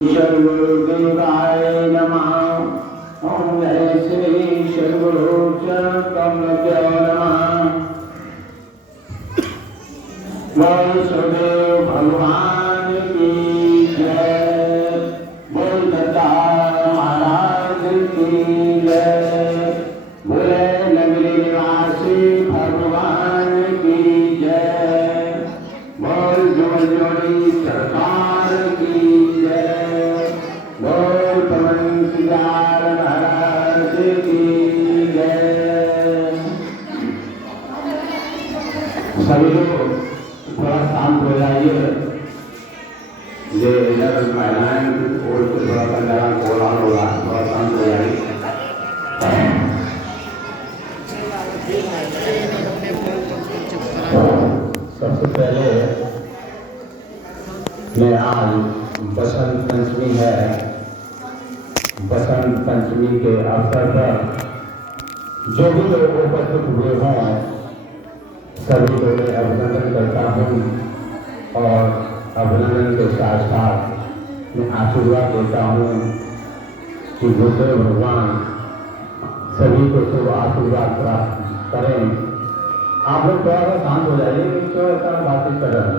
गुरुदेवाय नमः। ओम जय श्री सद्गुरु कमलदेव नमः। वासुदेव भगवान की जय। बोल दत्ता महाराज की जय। बोले नगरी निवासी भगवान की जय। बोल जोड़ी सरकार की जय। बोल पवन सिंगार महाराज की जय। सभी लोग थोड़ा शांत हो जाइए। ये इधर महिलाएं और थोड़ा सा बोला होगा, थोड़ा शांत हो जाइए। सबसे पहले मैं आज बसंत पंचमी है, बसंत पंचमी के अवसर पर जो भी लोग उपस्थित हुए हों सभी को मैं अभिनंदन करता हूँ और अभिनंदन के साथ साथ मैं आशीर्वाद देता हूँ कि गुरुदेव भगवान सभी को शुभ आशीर्वाद प्राप्त करें। आप लोग थोड़ा सा शांत हो जाइए, क्यों ऐसा बातें कर रहे हैं।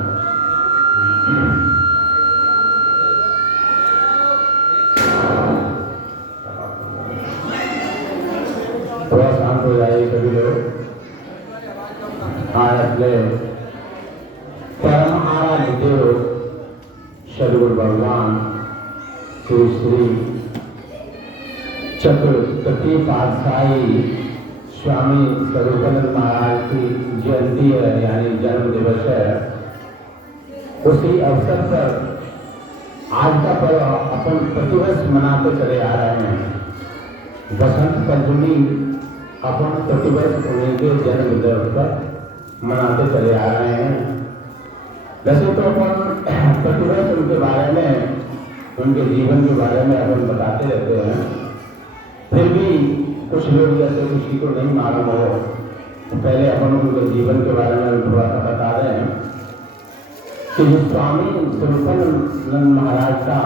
थोड़ा शांत हो जाइए सभी लोग। आज अपने परम आराध्य देव सद्गुरु भगवान श्री श्री चतुर्थी पातशाही स्वामी स्वरूपानंद महाराज की जयंती है, यानी जन्म दिवस है। उसी अवसर पर आज का पर्व अपन प्रतिवर्ष मनाते चले आ रहे हैं। बसंत पंचमी अपन प्रतिवर्ष उन्हीं के जन्म दिवस पर मनाते चले आ रहे हैं। वैसे तो अपन प्रतिवर्ष उनके बारे में, उनके जीवन के बारे में अपन बताते रहते हैं, फिर भी कुछ लोग जैसे किसी को नहीं मालूम हो, तो पहले अपन उनके जीवन के बारे में थोड़ा सा बता रहे हैं कि स्वामी स्वरूपानंद महाराज का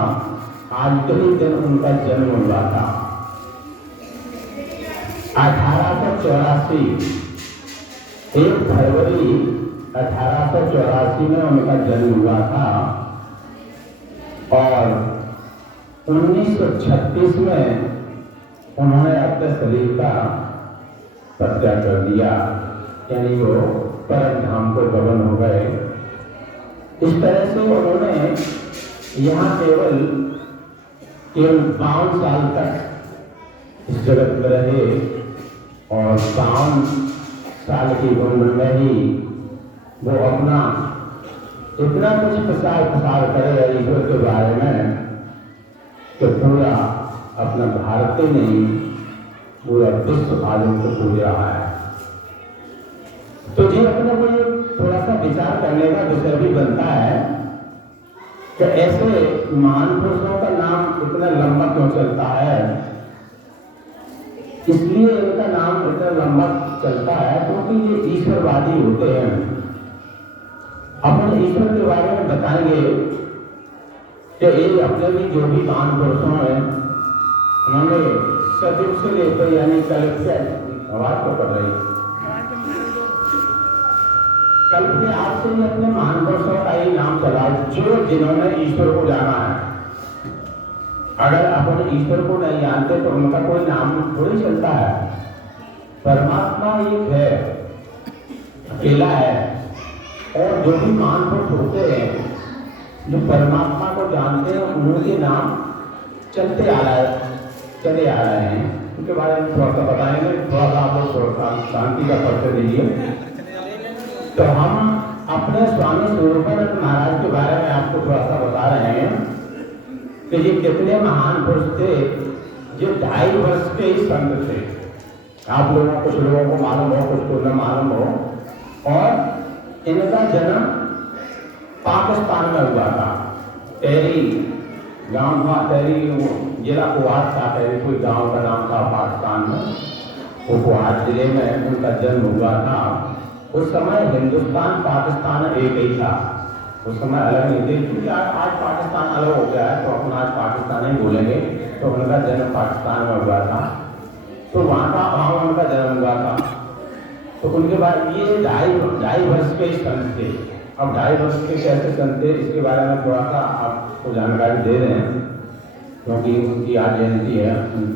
आज के ही दिन उनका जन्म हुआ था। 1884 1 फरवरी 1884 में उनका जन्म हुआ था और 1936 में उन्होंने अपने शरीर का परित्याग कर दिया, यानी वो परम धाम को गमन हो गए। इस तरह से उन्होंने यहाँ केवल 52 साल तक इस जगत में रहे और 52 साल की उम्र में ही वो अपना इतना कुछ प्रसार करे ईश्वर के बारे में कि पूरा अपना भारत ही नहीं पूरा विश्व आलोक को पूज रहा है। तो जी अपने को थोड़ा सा विचार करने का विषय भी बनता है कि ऐसे महान पुरुषों का नाम इतना लंबा क्यों चलता है। इसलिए इनका नाम इतना लंबा चलता है क्योंकि ये ईश्वरवादी होते हैं। अपन ईश्वर के बारे में बताएंगे कि ये अपने भी जो भी महान पुरुषों हैं उन्होंने सदयुग से लेकर, यानी कल्प से आवाज तो कर रही कल्प के आज से ही अपने महान पुरुषों का ही नाम चला, जो जिन्होंने ईश्वर को जाना है। अगर अपन ईश्वर को नहीं जानते तो उनका कोई नाम थोड़ी चलता है। परमात्मा एक है, अकेला है, और जो भी महान पुरुष होते हैं जो परमात्मा को जानते हैं उनके नाम चलते चले आ रहे हैं। उनके बारे में थोड़ा सा बताएंगे। थोड़ा सा आप लोग शांति का परिचय दीजिए। तो हम अपने स्वामी स्वरूपानंद महाराज के बारे में आपको थोड़ा सा बता रहे हैं कि ये कितने महान पुरुष थे। जो 2.5 वर्ष के ही संत थे। आप लोगों कुछ लोगों को मालूम हो, कुछ को न मालूम हो। और इनका जन्म पाकिस्तान में हुआ था। टेरी गांव था, टेरी जिला कुहाट था। टेरी कोई गांव का नाम था पाकिस्तान में। वो कुहाट जिले में उनका जन्म हुआ था। उस समय हिंदुस्तान पाकिस्तान एक ही था। उस समय अलग नहीं थे, क्योंकि आज पाकिस्तान अलग हो गया है, तो अपना आज पाकिस्तानी बोलेंगे, तो उनका जन्म पाकिस्तान में हुआ था, तो वहाँ उनका जन्म हुआ था। तो उनके बाद ये ढाई वर्ष के संत थे। अब 2.5 वर्ष के कैसे संत थे, इसके बारे में थोड़ा सा आपको जानकारी दे रहे हैं, क्योंकि उनकी आज जयंती है।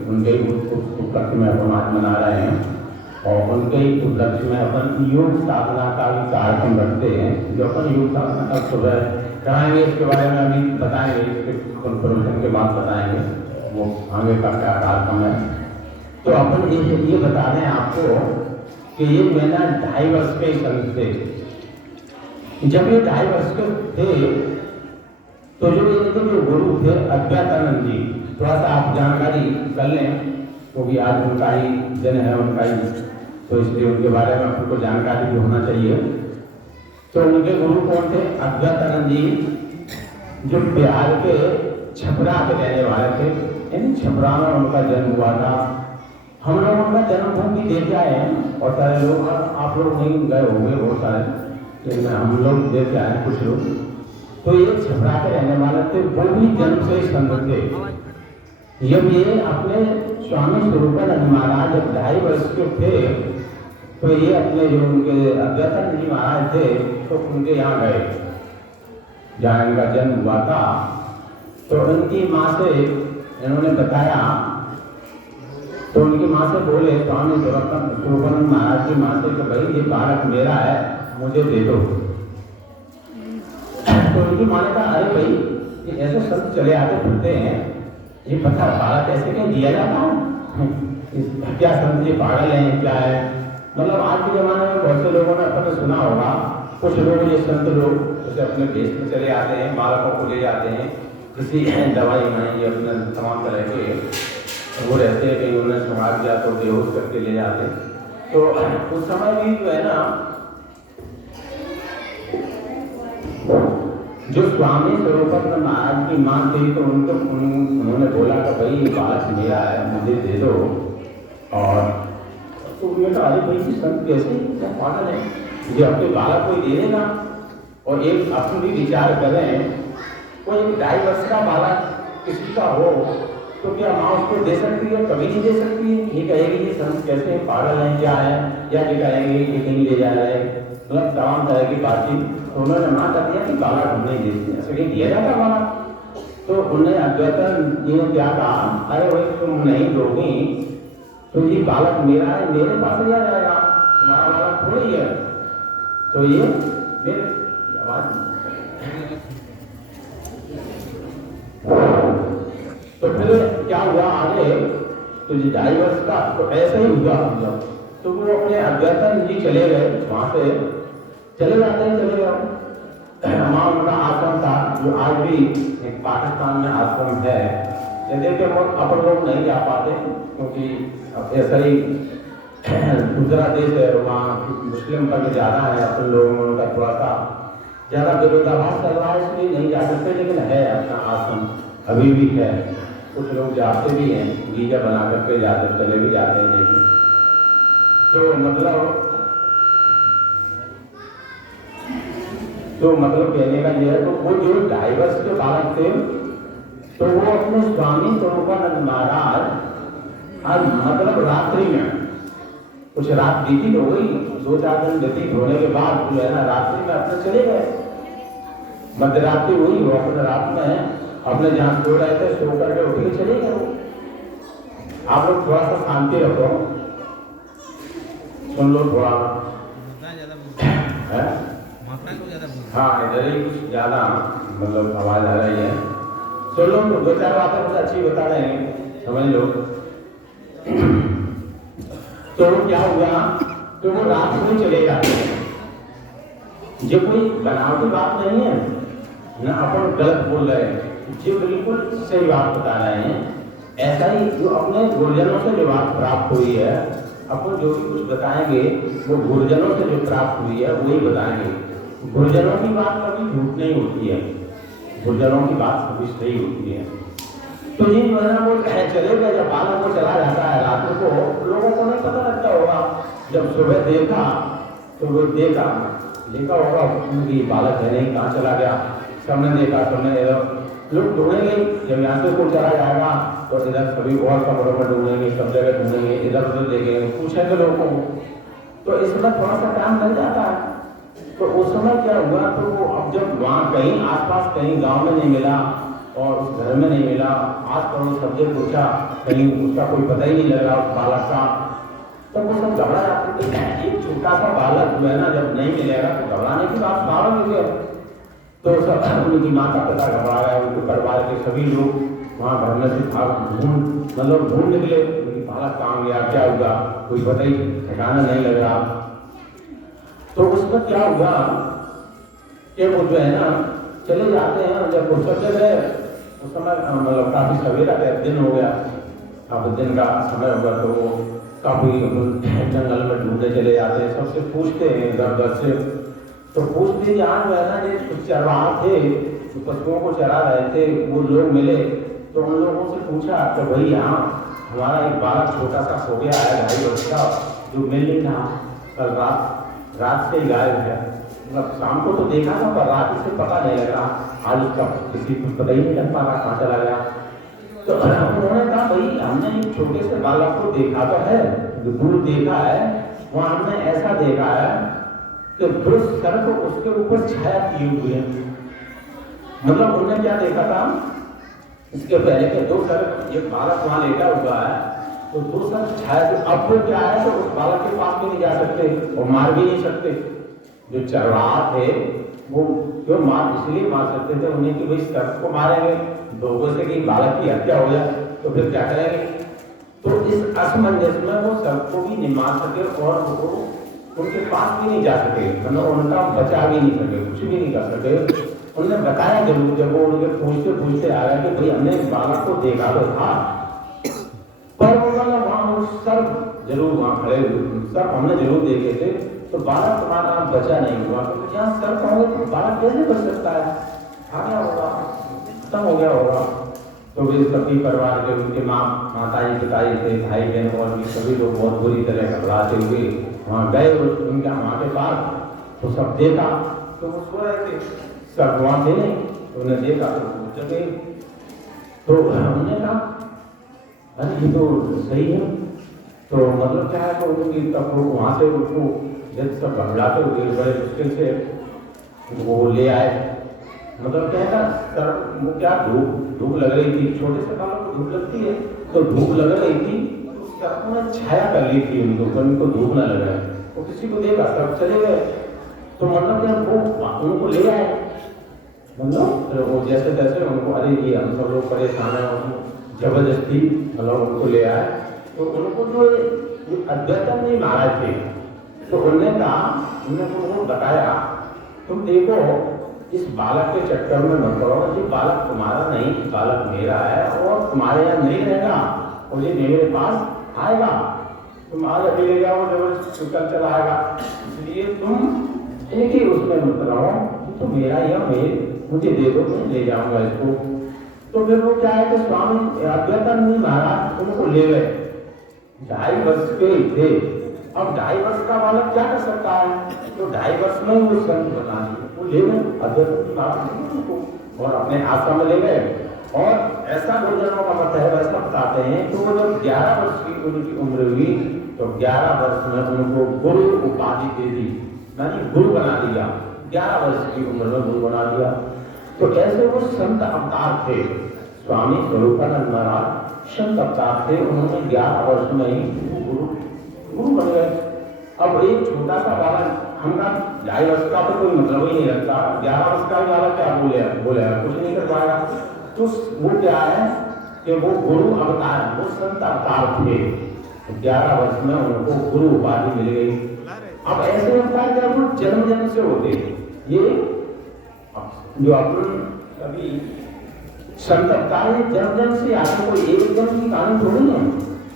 उनके उपलक्ष्य में अपन आज मना रहे हैं, और उनके ही उपलक्ष्य में अपन योग साधना का भी कार्यक्रम रखते हैं। जो अपन योग साधना का सुबह कराएंगे, इसके बारे में अभी बताएंगे, इसके कन्फर्मेशन के बाद बताएंगे वो आगे का क्या कार्यक्रम है। तो अपन ये बता दें आपको कि ये मैंने 2.5 वर्ष के संत थे। जब ये 2.5 वर्ष के थे, तो जो इनके जो गुरु थे अज्ञातानंद जी, थोड़ा सा आप जानकारी कर लें, वो भी आज उनका ही जन्म है, उनका ही, तो इसलिए उनके बारे में आपको जानकारी भी होना चाहिए। तो उनके गुरु कौन थे? अज्ञातानंद जी, जो बिहार के छपरा के रहने वाले थे, यानी छपरा में उनका जन्म हुआ था। हम लोग उनका जन्मभूमि देख आए हैं, और सारे लोग, आप लोग नहीं गए होंगे बहुत सारे, लेकिन हम लोग देख आए हैं कुछ लोग। तो ये छपरा के रहने वाले थे, वो भी जन्म से ही संत थे। जब ये अपने स्वामी स्वरूपानंद महाराज जब 2.5 वर्ष के थे, तो ये अपने जो उनके अज्ञातानंद जी महाराज थे, तो उनके यहाँ गए जहाँ इनका जन्म हुआ था। तो उनकी माँ से इन्होंने बताया, तो उनकी माँ से बोले स्वामी स्वरूपानंद महाराज की माँ से कि भाई ये बालक मेरा है, मुझे दे दो। तो उनकी माँ ने कहा, अरे भाई ये ऐसे संत चले आते फिरते हैं, ये पता बालक ऐसे कहीं दिया जाता है? क्या संत जी पागल हैं क्या है? मतलब आज के जमाने में बहुत से लोगों ने अपने सुना होगा, कुछ लोग ये संत लोग जैसे अपने देश में चले आते हैं, बालकों को ले जाते हैं, किसी दवाई में ये अपने तमाम तरह के वो रहते हैं, कहीं उन्हें सुना दिया तो बेहोश करके ले जाते हैं। तो उस समय भी जो है ना, जो स्वामी स्वरूपानंद महाराज की माँ थी, तो उन्होंने बोला कि भाई ये बालक मेरा है, मुझे दे दो। और तो उन्होंने कहा, अरे भाई संत कैसे, क्या पागल है, ये अपने बालक को ही दे देगा। और एक अपन भी विचार करें, कोई 2.5 वर्ष का बालक किसी का हो, तो क्या माँ उसको दे सकती है? कभी नहीं दे सकती है। ये कहेगी ये संत कैसे पागल हैं क्या है, या ये कहेंगे कि कहीं ले जा रहे हैं, मतलब तमाम तरह की बातचीत। तो उन्होंने मना कर दिया कि बालक हम नहीं देते, ऐसा कहीं दिया जाता बालक। तो उन्हें अज्ञातानंद जी ने क्या कहा, अरे भाई तुम नहीं दोगी तो ये बालक मेरा है, मेरे पास लिया जाएगा, तुम्हारा बालक थोड़ी है। तो ये मेरे आवाज, तो फिर क्या हुआ आगे, तो ये 2.5 वर्ष का तो ऐसा ही हुआ। तो वो अपने अज्ञातानंद जी चले गए, वहां से चले जाते हैं, चले गए। वहाँ उनका आश्रम था, जो आज भी एक पाकिस्तान में आश्रम है। देखिए अपन लोग नहीं जा पाते, क्योंकि ऐसा ही दूसरा देश है, वहाँ मुस्लिम वर्ग ज़्यादा है, अपन लोगों का थोड़ा सा ज़्यादा विरोधाभास चल रहा है, इसलिए नहीं जा सकते। लेकिन है अपना आश्रम अभी भी है, कुछ लोग जाते भी हैं, वीजा बना करके जाते, चले भी जाते हैं। देखिए तो मतलब कहने का यह है, तो वो जो 2.5 वर्ष के बालक थे, तो वो अपने स्वामी स्वरूपानंद महाराज आज मतलब रात्रि में कुछ रात व्यतीत हो गई, 2-4 दिन व्यतीत होने के बाद जो है ना, रात्रि में अपने चले गए। मध्य रात्रि हुई, वो अपने रात में अपने जहाँ सो रहे थे, सो करके उठ के चले गए। आप लोग थोड़ा सा शांति रखो, सुन लो थोड़ा है। हाँ, इधर ही कुछ ज्यादा मतलब आवाज आ रही है, सुन लो। तो 2-4 बातें कुछ अच्छी बता रहे हैं, समझ लो। तो क्या हुआ, तो वो रात में चले जाते हैं। ये कोई बनावटी बात नहीं है ना, अपन गलत बोल रहे हैं, ये बिल्कुल सही बात बता रहे हैं। ऐसा ही जो अपने गुरुजनों से जो बात प्राप्त हुई है, अपन जो भी कुछ बताएंगे वो गुरुजनों से जो प्राप्त हुई है वही बताएंगे। गुरुजनों की बात कभी झूठ नहीं होती है, गुरुजनों की बात कभी सही होती है। तो ये जो है ना, वो चले गए। जब बालक को चला जाता है रात को, लोगों को नहीं पता लगता होगा। जब सुबह देखा तो वो देखा होगा उनकी बालक है नहीं, कहाँ चला गया। सबने देखा, सबने लोग ढूंढेंगे, जब यहाँ से कोई चला जाएगा तो इधर सभी और कमरों में ढूंढेंगे, सब जगह ढूंढेंगे, इधर उधर देखेंगे, पूछेंगे लोगों को, तो इसमें थोड़ा सा टाइम लग जाता है। तो उस समय क्या हुआ, तो वो अब जब वहाँ कहीं आसपास कहीं गांव में नहीं मिला और उस घर में नहीं मिला, आस पड़ोस सबसे पूछा, कहीं उसका कोई पता ही नहीं लग रहा उस बालक का, तब वो सब घबरा जाते थे। एक छोटा सा बालक जो है ना, जब नहीं मिलेगा तो घबराने की बात बालक हो गया। तो सब उनकी माता पिता घबरा गए, उनके परिवार के सभी लोग वहाँ घर में से ढूंढ निकले, उनकी बालक कहाँ गया, क्या हुआ, कोई पता ही ठिकाना नहीं लग रहा। तो उसमें क्या हुआ कि वो जो है ना चले जाते हैं, जब वो सब गए उस समय मतलब काफी सवेरा दिन हो गया, अब दिन का समय होगा, तो वो काफी जंगल में ढूंढने चले जाते हैं, सबसे पूछते हैं इधर उधर से, तो पूछते यहाँ जो है ना ये कुछ चरवाहा थे, पशुओं को चरा रहे थे, वो लोग मिले, तो उन लोगों से पूछा कि भाई यहाँ हमारा एक बालक छोटा सा सो गया है 2.5 वर्ष का, जो मिल नहीं रहा, कल रात से ही गायब है, मतलब शाम को तो देखा था पर रात से पता नहीं लग रहा, आज उसका किसी को पता ही नहीं लग पा रहा कहाँ चला गया। तो उन्होंने कहा भाई हमने एक छोटे से बालक को देखा तो है, दूर देखा है, वहाँ हमने ऐसा देखा है कि 2 सर्प उसके ऊपर छाया किए हुए हैं। मतलब उन्होंने क्या देखा था इसके पहले के 2 सर्प, एक बालक वहाँ लेटा हुआ है, तो 2 सर्प छाया, तो अब वो क्या है, तो उस बालक के पास भी नहीं जा सकते और मार भी नहीं सकते। जो चरवाहा थे वो क्यों इसलिए मार सकते थे उन्हें कि भाई सर्प को मारेंगे, लोगों से कि बालक की हत्या हो जाए तो फिर क्या करेंगे। तो इस असमंजस में वो सर्प को भी नहीं मार सके और वो उनके पास भी नहीं जा सके, मतलब उनका बचा भी नहीं सके, कुछ भी नहीं कर सके। उन्होंने बताया जरूर, जब वो उनके पूछते पूछते आ गया कि भाई हमने बालक को देखा तो था, पर उन्होंने वहाँ सर्प जरूर वहाँ खड़े हुए, सर्प हमने जरूर देखे थे, तो बालक तुम्हारा बचा नहीं हुआ, तो जहाँ सर्प होंगे तो बालक कैसे बच सकता है, आ गया होगा, खत्म हो गया होगा। तो वे सभी परिवार के उनके माताजी पिताजी थे, भाई बहन और भी सभी लोग बहुत बुरी तरह घबराते हुए वहाँ गए उनके वहाँ के पास, तो सब देखा तो वो सो रहे थे, सब वहाँ थे नहीं, तो उन्हें देखा तो जगह, तो हमने कहा अरे ये तो सही है, तो मतलब क्या है, तो उनकी तब वहाँ से उनको जब सब घबराते हुए बड़े मुश्किल से वो ले आए। मतलब क्या है सर, वो क्या धूप लग रही थी, छोटे से बालों को धूप लगती है, तो धूप लग रही थी, तो सर्प ने छाया कर ली थी उनको धूप न लग रहा है, वो किसी को देखा सब चले गए। तो मतलब क्या वो उनको ले आए, मतलब वो जैसे तैसे उनको, अरे ये हम सब लोग परेशान है, जबरदस्ती मतलब उनको ले आए। तो उनको जो अद्वैतम नहीं महाराज थे, तो उन्होंने कहा, उन्होंने बताया तुम देखो इस बालक के चक्कर में मत पड़ो, ये बालक तुम्हारा नहीं, बालक मेरा है और तुम्हारे यहाँ नहीं रहेगा और ये मेरे पास आएगा, तुम आज अभी ले जाओ जबरदस्ती कल चला आएगा, इसलिए तुम एक ही उसमें मत रहो, तो मेरा यह मुझे दे दो, मैं ले जाऊंगा इसको। तो फिर वो क्या है कि स्वामी अद्वैतानंद महाराज उनको ले गए, 2.5 वर्ष के ही थे। अब 2.5 वर्ष का बालक क्या कर सकता है, तो 2.5 वर्ष में वो संत बना दिए, वो ले गए अद्वैतानंद महाराज उनको और अपने आश्रम में ले गए। और ऐसा गुरुजनों का मत है, वैसा बताते हैं कि वो जब 11 वर्ष की उनकी उम्र हुई, तो 11 वर्ष में उनको गुरु उपाधि दे दी, यानी गुरु बना दिया, 11 वर्ष की उम्र में गुरु बना दिया। तो ऐसे वो संत अवतार थे, स्वामी स्वरूपानंद महाराज संत अवतार थे, उन्होंने 11 वर्ष में ही गुरु बन गए। अब एक छोटा सा बालक, हमका 2.5 वर्ष का तो कोई मतलब ही नहीं रखता, 11 वर्ष का बालक क्या बोले कुछ नहीं कर पाएगा। तो वो क्या है कि वो गुरु अवतार, वो संत अवतार थे, 11 वर्ष में उनको गुरु उपाधि मिल गई। अब ऐसे अवतार क्या वो जन्म से होते, ये जो अपन अभी संत अवतार जन्म से आते, कोई एक जन्म की कहानी थोड़ी है,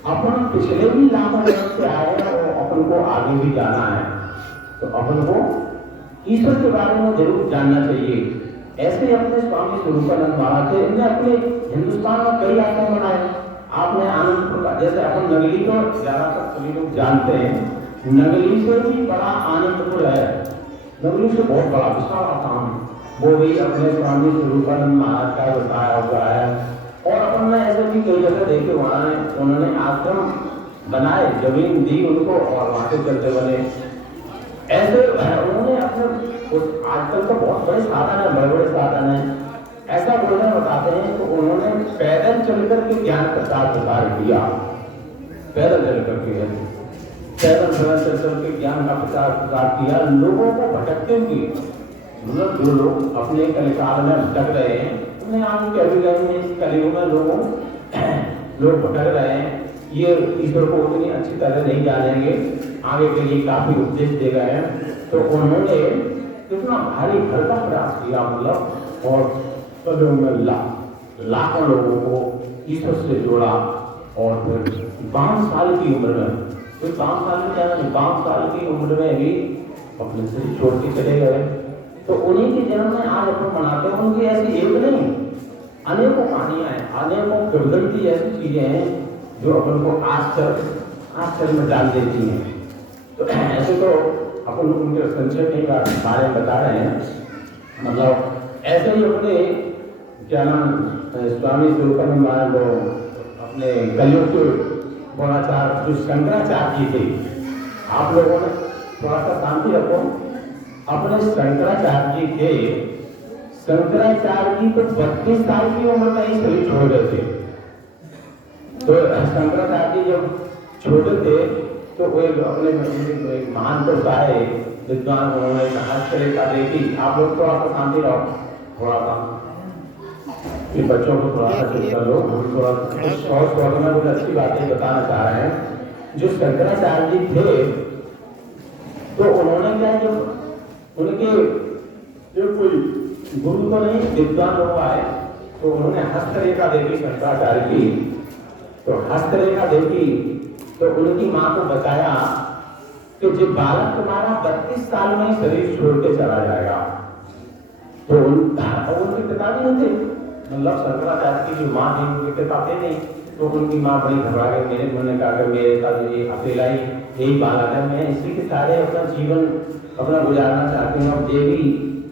अपन पिछले भी लाखों जन्म से आए और अपन को आगे भी जाना है, तो अपन को ईश्वर के बारे में जरूर जानना चाहिए। ऐसे अपने स्वामी स्वरूपानंद महाराज थे, इन्हें अपने हिंदुस्तान में कई आश्रम बनाए। आपने आनंदपुर का, जैसे अपन नगली तो ज्यादातर सभी लोग जानते हैं, नगली से भी बड़ा आनंदपुर है, नगली से बहुत बड़ा विशाल आश्रम, वो भी अपने स्वामी स्वरूपानंद महाराज का बताया हुआ है। और अपन ने ऐसे भी कई जगह देखे, वहाँ उन्होंने आश्रम बनाए, जमीन दी उनको और वहाँ से चलते बने। ऐसे उन्होंने अपने आजकल तो बहुत बड़े साधन है, बड़े बड़े साधन है, ऐसा बोलना बताते हैं तो उन्होंने पैदल चलकर के ज्ञान प्रचार प्रसार किया। पैदल चल करके चल के ज्ञान का प्रचार प्रसार किया, लोगों को भटकते हुए, मतलब जो लोग अपने कलिकाल में भटक रहे हैं उन्हें आगे कभी गए इस कलयुग में लोग भटक रहे हैं, ये ईश्वर को उतनी अच्छी तरह नहीं जानेंगे, आगे के लिए काफी उपदेश दे गए हैं। तो उन्होंने कितना भारी घर का प्रयास किया, मतलब और लाखों लोगों को ईश्वर से जोड़ा। और फिर 5 साल की उम्र में, तो 5 साल में क्या नहीं, 5 साल की उम्र में ही अपने से छोड़ के चले गए। तो उन्हीं के जन्म में आज अपन मनाते हैं। उनकी ऐसी एक नहीं, अनेकों कहानियां हैं, अनेकों किंवदंती ऐसी चीजें हैं जो अपन को आश्चर्य में डाल देती हैं। तो ऐसे तो अपन उनके संक्षेप के बारे में बता रहे हैं। मतलब ऐसे ही अपने क्या नाम स्वामी स्वरूपानंद महाराज अपने कलयुग के गुणाचार्य जो शंकराचार्य जी थे, आप लोगों ने थोड़ा सा शांति रखो। अपने शंकराचार्य जी थे, शंकराचार्य जी तो 32 साल की उम्र में ही शरीर छोड़ गए थे। तो शंकराचार्य जी जब छोटे थे तो वो अपने एक महान पुरुष आए विद्वान, उन्होंने हस्तरेखा देखी। आप लोग थोड़ा सा शांति रहो, थोड़ा सा बच्चों को थोड़ा सा चुप कर लो, हम थोड़ा शॉर्ट में कुछ अच्छी बातें बताना चाह रहे हैं। जो शंकराचार्य जी थे तो उन्होंने क्या, जब उनके जो कोई गुरु तो नहीं विद्वान लोग आए तो उन्होंने हस्तरेखा देखी शंकराचार्य की। तो हस्तरेखा देखी तो उनकी माँ को बताया कि जो बालक तुम्हारा 32 साल में शरीर छोड़ के चला जाएगा। तो उनके पिता भी नहीं थे, मतलब शंकराचार्य की जो माँ थी उनके पिता थे नहीं। तो उनकी माँ बड़ी घबरा गई। मैंने कहा कि मेरे साथ ये अकेला ही यही बालक है, मैं इसी के सारे अपना जीवन अपना गुजारना चाहती हूँ। अब देवी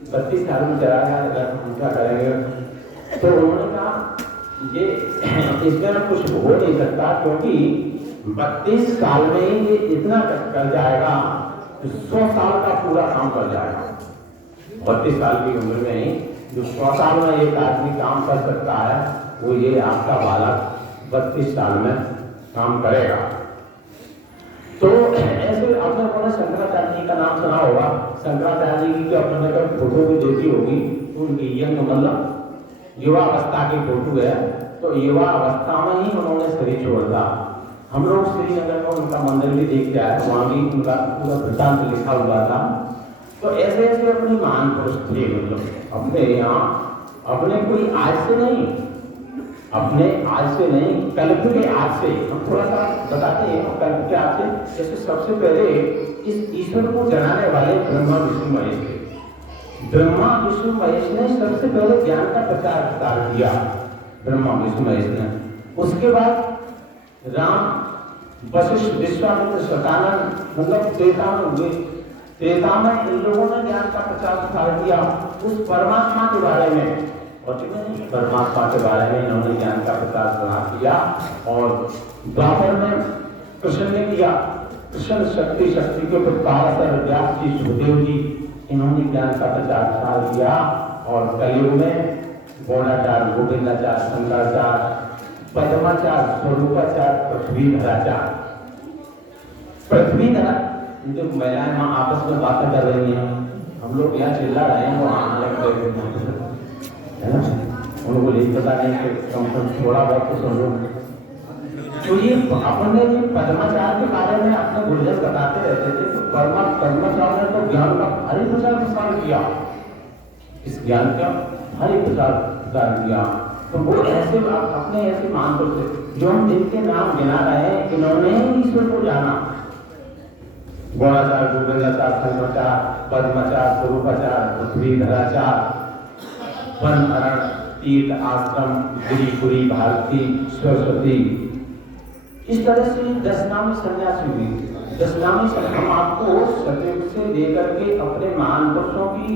32 साल में चला गया, हम क्या करेंगे। तो उन्होंने कहा ये इसमें कुछ हो नहीं सकता, क्योंकि 32 साल में ही ये इतना कर जाएगा, 100 साल का पूरा काम कर जाएगा। 32 साल की उम्र में ही जो 100 साल में एक आदमी काम कर सकता है, वो ये आपका बालक 32 साल में काम करेगा। तो ऐसे आपने अपने शंकराचार्य जी का नाम सुना होगा। शंकराचार्य जी की अपने कभी फोटो भी देखी होगी, उनकी यंग मतलब युवा अवस्था की फोटो है। तो युवा अवस्था में ही उन्होंने शरीर छोड़ा। हम लोग श्रीनगर में उनका मंदिर भी देख के आए, वहाँ भी उनका पूरा वृत्तांत लिखा हुआ था। तो ऐसे ऐसे अपनी महान पुरुष थे, मतलब अपने यहाँ अपने कोई आज से नहीं, अपने आज से नहीं, कल्प के आज से हम थोड़ा सा बताते हैं। कल्प के आज से जैसे सबसे पहले इस ईश्वर को जनाने वाले ब्रह्मा विष्णु महेश थे। ब्रह्मा विष्णु महेश ने सबसे पहले ज्ञान का प्रचार प्रसार किया, ब्रह्मा विष्णु महेश ने। उसके बाद राम वशिष्ठ विश्वामित्र शतानंद, मतलब त्रेता में हुए। त्रेता में इन लोगों ने ज्ञान का प्रचार प्रसार किया उस परमात्मा के बारे में, और परमात्मा के बारे में इन्होंने ज्ञान का प्रचार प्रसार किया। और द्वापर में कृष्ण ने किया, कृष्ण शक्ति के प्रकार व्यास जी सुखदेव जी, इन्होंने ज्ञान का प्रचार प्रसार किया। और कलयुग में गौड़ाचार्य, गोविंदाचार्य, शंकराचार्य, पद्माचार्य, स्वरूपाचार्य, पृथ्वीधर जो महिलाएं वहाँ आपस में बातें कर रही हैं, हम लोग यहाँ चिल्ला रहे हैं, वो है ना, उनको नहीं पता नहीं कि कम से कम थोड़ा बहुत तो सुन लो। तो ये अपने पद्माचार्य के बारे में अपने गुरुजन बताते रहते थे। तो पद्माचार्य ने तो ज्ञान का भारी प्रचार प्रसार किया, इस ज्ञान का भारी प्रचार प्रसार किया। तो वो ऐसे अपने ऐसे मान करते जो हम जिनके नाम गिना रहे हैं, इन्होंने ईश्वर को जाना। गौड़ाचार्य, गोविंदाचार्य, शंकराचार्य, पद्माचार्य, स्वरूपाचार्य, पृथ्वीधराचार्य, वन अरण तीर्थ आश्रम, गिरिपुरी, भारती, सरस्वती, इस तरह से 10 नामी सन्यासी हुई। 10 नामी हम आपको सतयुग से लेकर के अपने महान पुरुषों की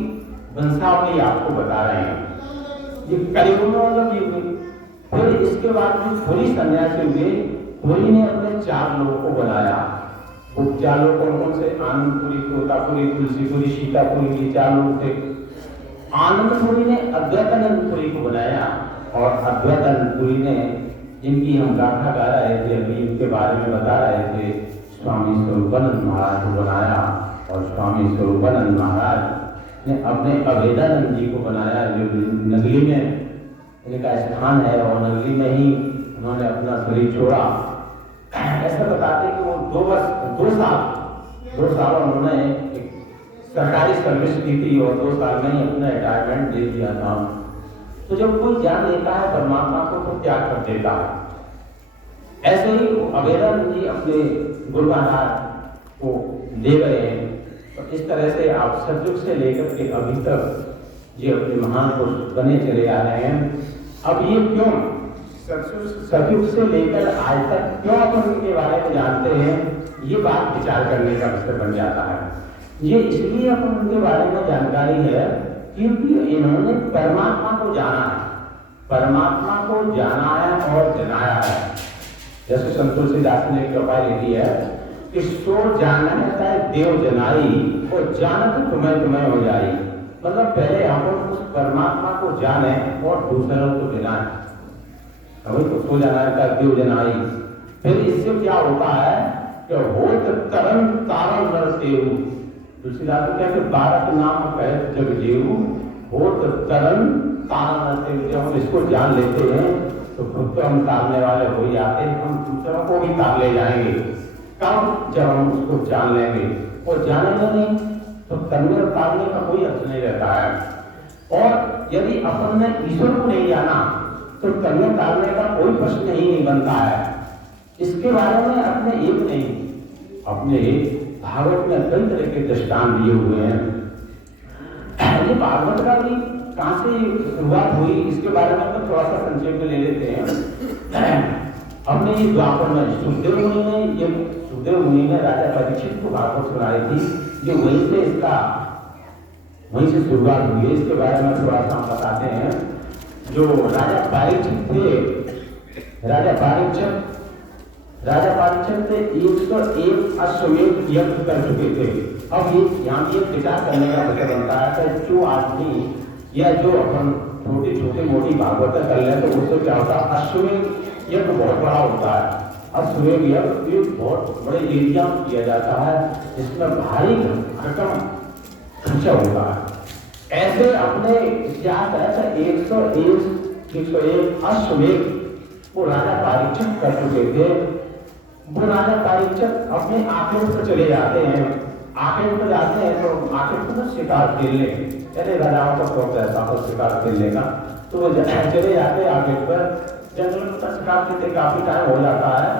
वंशावली आपको बता रहे हैं। ये कलयुग में मतलब ये फिर इसके बाद जो थोड़ी सन्यासी हुए, थोड़ी ने अपने 4 लोगों को बनाया। वो 4 लोग कौन से? आनंदपुरी, तोतापुरी, तुलसीपुरी, सीतापुरी, ये 4 लोग थे। आनंदपुरी ने अद्वैतानंदपुरी को बनाया और अद्वैतानंदपुरी ने, जिनकी हम गाथा गा रहे थे अभी, इनके बारे में बता रहे थे, स्वामी स्वरूपानंद महाराज को बनाया। और स्वामी स्वरूपानंद महाराज ने अपने अभेदानंद जी को बनाया, जो नगली में इनका स्थान है और नगरी में ही उन्होंने अपना शरीर छोड़ा। ऐसा बताते कि वो 2 साल उन्होंने एक सरकारी सर्विस की थी और 2 साल में ही अपना रिटायरमेंट दे दिया था। तो जब कोई जान लेता है परमात्मा को तो त्याग कर देता है। ऐसे ही अभेदानंद जी अपने गुरु महाराज को दे गए हैं। तो इस तरह से आप सतयुग से लेकर के अभी तक ये अपने महान पुरुष बने चले आ रहे हैं। अब ये क्यों सतयुग से लेकर आज तक क्यों अपन इनके बारे में जानते हैं, ये बात विचार करने का विषय बन जाता है। ये इसलिए अपन उनके बारे में जानकारी है क्योंकि इन्होंने परमात्मा को जाना है, परमात्मा को जाना है और जनाया है। जैसे संत तुलसीदास ने एक कृपा लिखी है कि सो जानने का देव जनाई, वो जानत तुम्हें हो जाई। मतलब पहले हम उस परमात्मा को जाने और दूसरों को जनाए, अभी तो सो जाना का देव जनाई। फिर इससे क्या होता है कि होत तरन तारण नर तेरु, तुलसीदास कहते 12 के नाम कहत जग जेऊ, होत तरन तारण नर तेरु। जब हम इसको जान लेते हैं तो खुद तो हम तारने वाले हो जाते हैं, हम दूसरों को भी तार ले जाएंगे। कब? जब हम उसको जान लेंगे। और जानेंगे नहीं तो तरने और तारने का कोई अर्थ नहीं रहता है। और यदि अपन ने ईश्वर को नहीं जाना तो तरने तारने का कोई प्रश्न ही नहीं बनता है। इसके बारे में अपने एक नहीं, अपने भागवत में कई तरह के दृष्टांत दिए हुए हैं। ये भागवत का भी कहां से शुरुआत हुई, इसके बारे में तो थोड़ा सा संक्षेप में ले लेते हैं। हमने ये द्वापर में सुखदेव मुनि ने राजा परीक्षित को भागवत सुनाई थी, जो वहीं से शुरुआत हुई है। इसके बारे में थोड़ा सा हम बताते हैं। जो राजा परीक्षित थे, राजा परीक्षित थे 101 अश्वमेध यज्ञ कर चुके थे। अब ये यहाँ भी एक विचार करने का विषय बनता है कि जो आदमी या जो अपन छोटी मोटी भागवत कर ले तो उससे क्या होता है, अश्वमेध यज्ञ बहुत बड़ा होता है। अश्वमेध यज्ञ बहुत बड़े एरिया में किया जाता है, जिसमें भारी रकम खर्चा होता है। ऐसे अपने इतिहास ऐसा 101 अश्वमेध वो राजा परीक्षित कर चुके थे। वो राजा परीक्षित अपने आखिर पर चले जाते हैं, आखिर पर जाते हैं तो आखिर पर शिकार खेलने, पहले राजाओं का शौक रहता था शिकार खेलने का, तो वो चले जाते हैं आखिर पर। जंगल में शिकार खेलते काफी टाइम हो जाता है,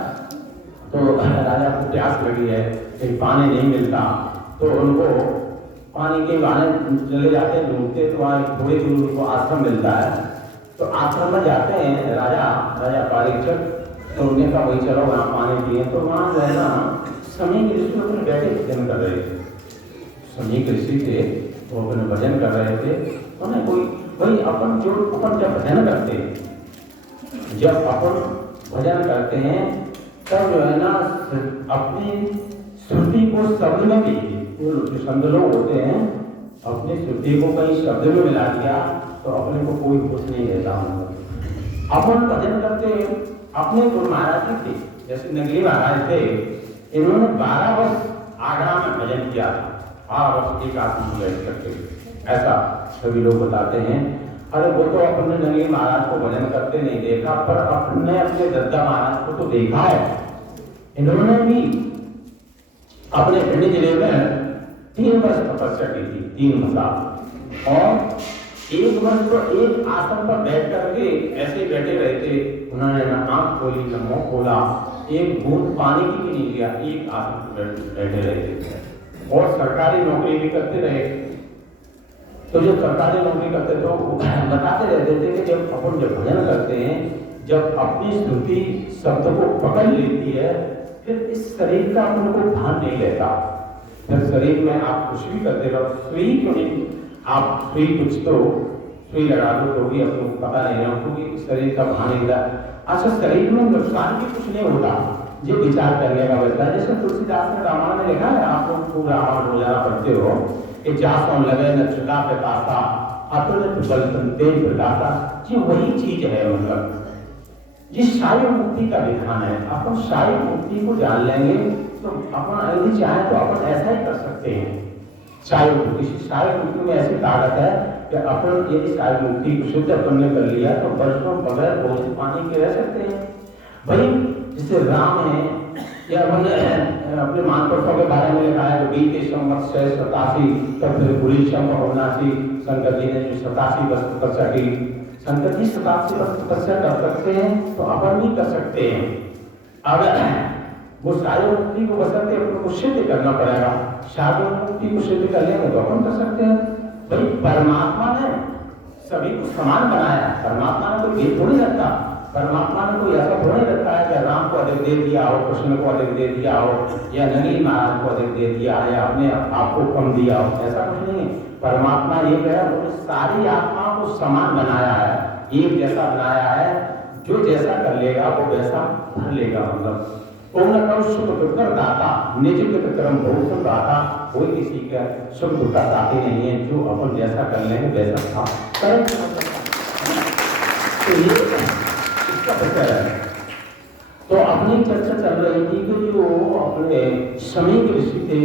तो राजा को प्यास लगी है, कहीं पानी नहीं मिलता, तो उनको पानी के बहाने चले जाते हैं ढूंढते, तो वहाँ थोड़ी दूर उनको आश्रम मिलता है। तो आश्रम में जाते हैं राजा परीक्षित, तो उन्होंने कहा वही चलो वहाँ पानी पिए। तो वहाँ जो है ना समीक ऋषि अपने बैठे भजन कर रहे थे, समीक ऋषि थे वो अपने भजन कर रहे थे। उन्हें कोई वही अपन जब भजन करते हैं, जब अपन भजन करते हैं तब जो है ना अपनी श्रुति को शब्द में भी, जो संत लोग होते हैं अपनी श्रुति को कहीं शब्द में मिला दिया तो अपने को कोई कुछ नहीं रहता। अपन भजन करते हैं, अपने गुरु महाराज थे जैसे नगरी महाराज थे, इन्होंने 12 वर्ष आगरा में भजन किया था, 12 वर्ष एक आत्मा करके, ऐसा सभी लोग बताते हैं। अरे वो तो अपने नगरी महाराज को भजन करते नहीं देखा, पर अपने अपने दद्दा महाराज को तो देखा है। इन्होंने भी अपने भिंड जिले में 3 वर्ष तपस्या की थी, 3 साल, और 1 वर्ष तो एक आसन पर बैठ करके ऐसे बैठे रहे थे। उन्होंने ना आंख खोली ना मुंह खोला, एक बूंद पानी की भी नहीं लिया, एक आसन पर बैठे रहे थे। और सरकारी नौकरी भी करते रहे। तो जो सरकारी नौकरी करते थे वो बताते रहते थे कि जब अपन भजन करते हैं, जब अपनी श्रुति शब्द को पकड़ लेती है, फिर इस शरीर का अपन को भान नहीं रहता। फिर शरीर में आप कुछ भी करते रहो, सुई क्यों नहीं, आप सुई कुछ तो सुई लगा दो तो भी आपको पता नहीं है क्योंकि शरीर का भान नहीं। अच्छा, शरीर में नुकसान भी कुछ नहीं होता, ये विचार करने का बचता है। जैसे तुलसीदास ने रामायण में लिखा है, आप लोग खूब रामायण रोजाना पढ़ते हो कि जासों लगे न चुका पे पासा अतुलित बल तेज प्रकाशा, ये वही चीज है। मतलब ये शारीरिक मुक्ति का विधान है। अपन शारीरिक मुक्ति को जान लेंगे तो अपन यदि चाहे तो अपन ऐसा ही कर सकते हैं। शारीरिक मुक्ति में ऐसी ताकत है कि अपन यदि शारीरिक मुक्ति को शुद्ध अपन ने कर लिया तो वर्षों बगैर भोजन पानी के रह सकते हैं। भाई जैसे राम है या अपने महापुरुषों के बारे में लिखा है, तो बीते संवत्सर 87 तब फिर बुरी होनासी शंकर जी ने जो 87 वर्ष तपस्या की। शंकर जी 87 वर्ष तपस्या कर सकते हैं तो अपन भी कर सकते हैं। अगर वो शारीरिक मुक्ति को बसंते अपन को सिद्ध करना पड़ेगा, शारीरिक मुक्ति को सिद्ध कर लेंगे तो अपन कर सकते हैं। भाई परमात्मा ने सभी को समान बनाया, परमात्मा ने कोई भेद थोड़ी रखा, परमात्मा ने कोई ऐसा थोड़ी रखा है कि राम को अधिक दे दिया हो, कृष्ण को अधिक दे दिया हो, या नंदी महाराज को अधिक दे दिया है, या अपने आपको कम दिया हो, ऐसा कुछ नहीं है। परमात्मा ये है, उन्होंने सारी आत्माओं को समान बनाया है, एक जैसा बनाया है। जो जैसा कर लेगा वो वैसा भर लेगा। मतलब पूर्ण कर्म सुख दुख दाता, निज कृत कर्म बहुत दाता, कोई किसी का सुख दुख का दाती नहीं है। जो अपन जैसा कर लेंगे वैसा था करेंगे। तो ये इसका प्रकार है। तो अपनी चर्चा चल रही थी कि जो अपने समीक ऋषि थे,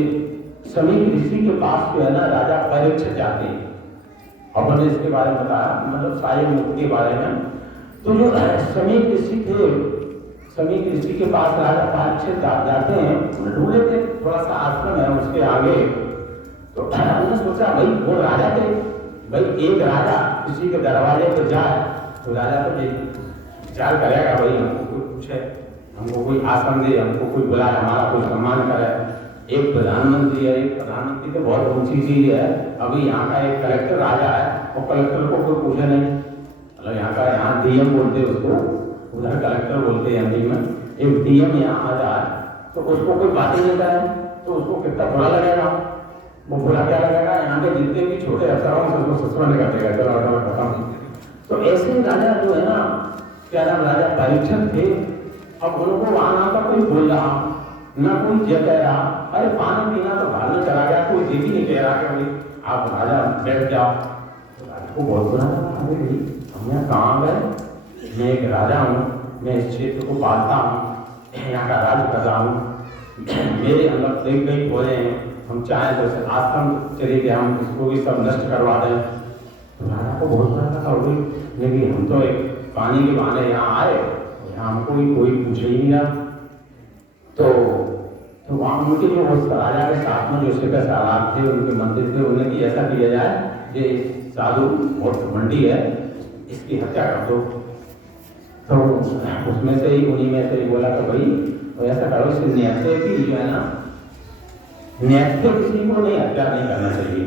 समीक ऋषि के पास जो है ना राजा परीक्षित जाते हैं। अपन ने इसके बारे में बताया, मतलब शारीरिक मुक्ति के बारे में। तो जो समीक ऋषि थे, समीक ऋषि के पास राजा परीक्षित जाते हैं, ढूंढे थे थोड़ा सा आश्रम है उसके आगे। तो उन्होंने सोचा भाई वो राजा थे, भाई एक राजा किसी के दरवाजे पे जाए तो राजा तो विचार करेगा भाई हमको कोई पूछे, हमको कोई आसन दे, हमको कोई बुलाए, हमारा कोई सम्मान करे। एक प्रधानमंत्री है, एक प्रधानमंत्री तो बहुत ऊंची चीज है। अभी यहाँ का एक कलेक्टर राजा है और कलेक्टर को कोई पूछे नहीं, मतलब यहाँ का यहाँ डीएम बोलते उसको, उधर कलेक्टर बोलते हैं हिंदी में। एक डीएम यहाँ आ जाए तो उसको कोई बात ही नहीं करे तो उसको कितना बुरा लगेगा। वो बुरा क्या लगेगा, यहाँ के जितने भी छोटे अफसर हों उसको सस्पेंड कर देगा, चलो ऑर्डर खत्म। तो ऐसे राजा जो है ना, क्या नाम राजा परीक्षित थे। अब उनको वहां ना तो कोई बोल रहा ना कोई जय कह रहा, अरे पानी पीना तो बाहर में चला गया, कोई देवी नहीं कह रहा कि भाई आप राजा बैठ जाओ। तो राजा को बहुत बुरा लगा, अरे भाई हम यहाँ कहाँ गए, मैं एक राजा हूँ, मैं इस क्षेत्र को पालता हूँ, यहाँ का राज कर रहा हूँ, मेरे अंदर देख गई बोले हैं, हम चाहें तो आश्रम चले गए, हम इसको भी सब नष्ट करवा दें। तो राजा को बहुत बुरा लगा, लेकिन हम तो एक पानी के बहाने यहाँ आए, यहाँ हमको भी कोई पूछे ही नहीं रहा। तो वहाँ उनके जो उस राजा के साथ में जो शिखर सालार थे, उनके मंदिर थे, उन्हें भी ऐसा किया जाए, ये साधु बहुत घमंडी है, इसकी हत्या कर दो। तो उसमें से ही उन्हीं में से ही बोला कि भाई तो ऐसा करो, इसे न्याय की जो है ना, न्याय किसी को नहीं हत्या नहीं करना चाहिए।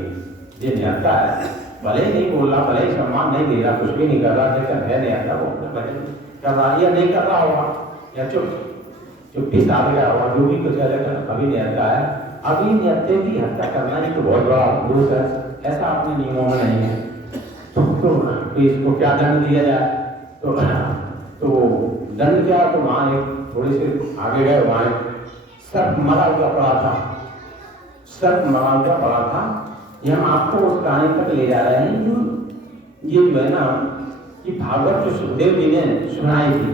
ये न्यायता है, भले ही नहीं बोल रहा, भले ही सम्मान नहीं दे रहा, कुछ भी नहीं कर रहा, लेकिन है न्यायता, वो अपने भले कर रहा या नहीं कर रहा होगा, या चुप्पी साध गया होगा, जो भी कुछ है, अभी न्यायता है। अभी न्यायते की हत्या करना ही तो बहुत बड़ा दोष है, ऐसा अपने नियमों में नहीं है। तो इसको क्या दंड दिया जाए, तो दंड क्या, तो वहाँ एक थोड़ी सी आगे गए, वहाँ सर्प मरा हुआ पड़ा था, सर्प मरा हुआ पड़ा था। ये हम आपको उस कहानी तक ले जा रहे हैं। ये जो है ना, कि भागवत जो सुखदेव जी ने सुनाई थी,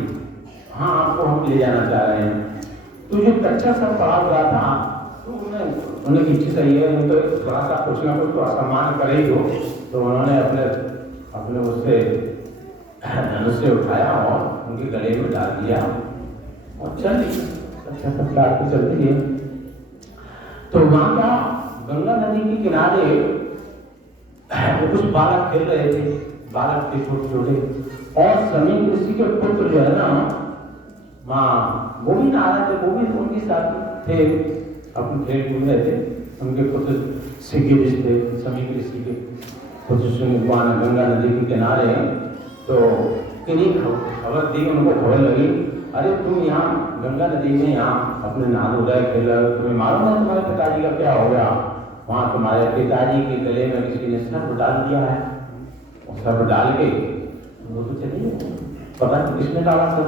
हाँ आपको हम ले जाना चाह रहे हैं। तो जो कच्चा सर्प पड़ा हुआ था, तो उन्हें इच्छा सही है, तो थोड़ा सा कुछ ना कुछ तो असम्मान करे ही हो। तो उन्होंने अपने उससे धनुष से उठाया और उनके गले में डाल दिया और चल दिया, अच्छा सब लाट के चल दिए। तो वहां का गंगा नदी के किनारे कुछ बालक खेल रहे थे, बालक थे छोटे छोटे, और समीप ऋषि के पुत्र जो है ना, वो भी नहा रहे थे, वो भी उनके साथ थे, अपने खेल कूद रहे थे। उनके पुत्र सिग्गी थे, समीप ऋषि के पुत्र गंगा नदी के किनारे। तो इन्हीं खबर दी, उनको खबर लगी, अरे तुम यहाँ गंगा नदी में यहाँ अपने नहा धो रहे खेल रहे हो, तुम्हें मालूम है तुम्हारे पिताजी का क्या हो गया। वहां तुम्हारे पिताजी के गले में किसी ने सर्प डाल दिया है, और सर्प डाल के वो तो चलिए पता नहीं किसने डाला था।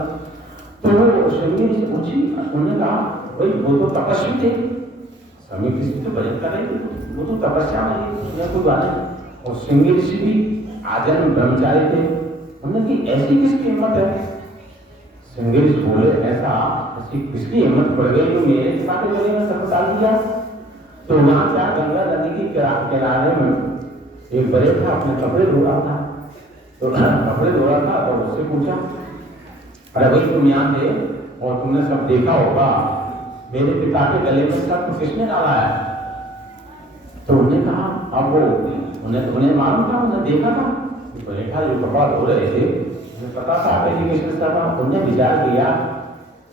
तो वो श्रृंगी से पूछी, उन्होंने कहा भाई वो तो तपस्वी थे, समय किसी तो भजन कर रहे थे, वो तो तपस्या में उसमें कोई बात नहीं। और श्रृंगी ऋषि भी आजन्म ब्रह्मचारी थे। हमने कि ऐसी किसकी हिम्मत है? श्रृंगी ऋषि बोले ऐसा ऐसी किसकी हिम्मत पड़ गई जो मेरे पिता के गले में सर्प डाल दिया? तो वहां क्या गंगा नदी की किनारे में एक बड़े था, अपने कपड़े धो रहा था। तो कपड़े धो रहा था तो उससे पूछा, अरे भाई तुम यहाँ थे और तुमने सब देखा होगा, मेरे पिता के गले में सर्प किसने डाला है? तो उन्होंने कहा अब वो उन्हें मालूम था, उन्हें देखा था, देखा जो कपड़ा धो रहे थे, उन्हें पता था कि किसने था। उन्होंने विचार किया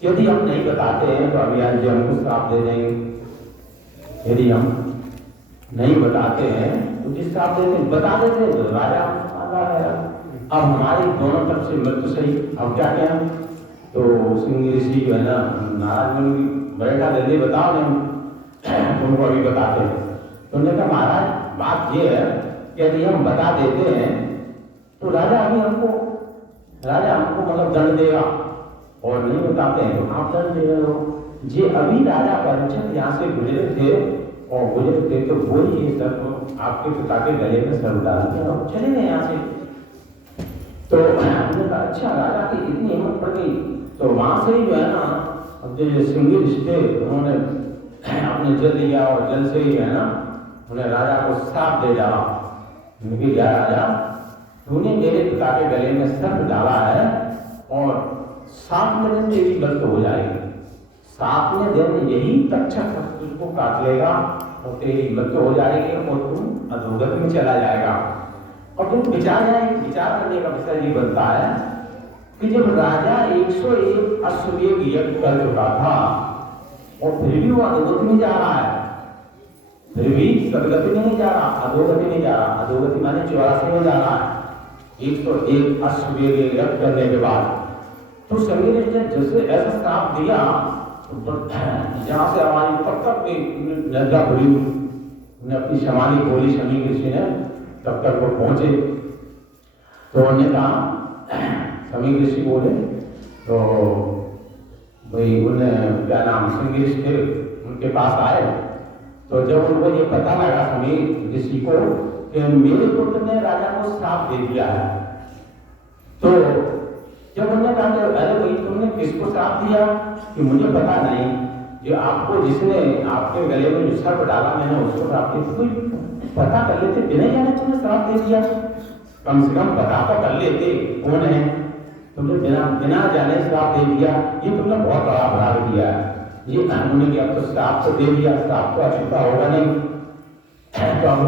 यदि हम नहीं बताते हैं तो अभियान जी हमको श्राप दे देंगे, यदि हम नहीं बताते हैं तो जिस श्राप देते हैं, बता देते तो राजा अब हमारी दोनों तरफ से मृत्यु सही, अब क्या कहें? तो श्रृंगी ऋषि जो है ना नाराज बैठा, जल्दी बताओ, नहीं तुमको अभी बताते हैं। तो उन्होंने कहा महाराज बात ये है कि यदि हम बता देते हैं तो राजा हमको मतलब दंड देगा, और नहीं बताते हैं तो आप दंड दे रहे हो। जे अभी राजा परीक्षित यहाँ से गुजरे थे तो वही ये सर्प आपके पिता के गले में सर्प डाल दिया और चले गए यहाँ से। तो हमने कहा अच्छा राजा की इतनी हिम्मत पड़ गई। तो वहां से ही जो है ना जो श्रृंगी ऋषि थे उन्होंने अपने जल लिया और जल से ही है ना उन्हें राजा को श्राप दे डाला। उनकी क्या राजा, तूने मेरे पिता के गले में सर्प डाला है और 7वें दिन तेरी मृत्यु हो जाएगी, 7वें दिन यही तक्षक तुझको काट लेगा और तेरी मृत्यु हो जाएगी और तुम अधोगति में चला जाएगा। और तुम विचार करने का विषय ये बनता है कि जब राजा 101 अश्वमेध यज्ञ कर चुका था और फिर भी वो अधोगति में जा रहा है, फिर भी सदगति में नहीं जा रहा, अधोगति में जा रहा, अधोगति माने 84 में जा रहा है 101 अश्वमेध यज्ञ करने के बाद। तो श्रृंगी ऋषि ने जैसे ऐसा श्राप दिया जहां से हमारी तब तक लज्जा खुली, उन्हें अपनी समाधि खोली श्रृंगी ऋषि ने, तब तक वो पहुंचे। तो उन्होंने कहा श्रृंगी ऋषि बोले तो भाई उन्हें क्या नाम श्रृंगी ऋषि थे उनके पास आए। तो जब उनको ये पता लगा श्रृंगी ऋषि को कि मेरे पुत्र ने राजा को श्राप दे दिया है, तो जब उन्होंने कहा कि अरे भाई तुमने किसको श्राप दिया? कि मुझे पता नहीं, जो आपको जिसने आपके गले में जो सर्प डाला मैंने उसको श्राप दिया। कोई पता कर लेते, बिना जाने तुमने श्राप दे दिया, कम से कम पता तो कर लेते कौन है, तुमने बिना जाने श्राप दे दिया, ये तुमने बहुत बड़ा अपराध किया है। ये कानून कि अब तो श्राप तो दे दिया, श्राप तो अछूता होगा नहीं, तो अब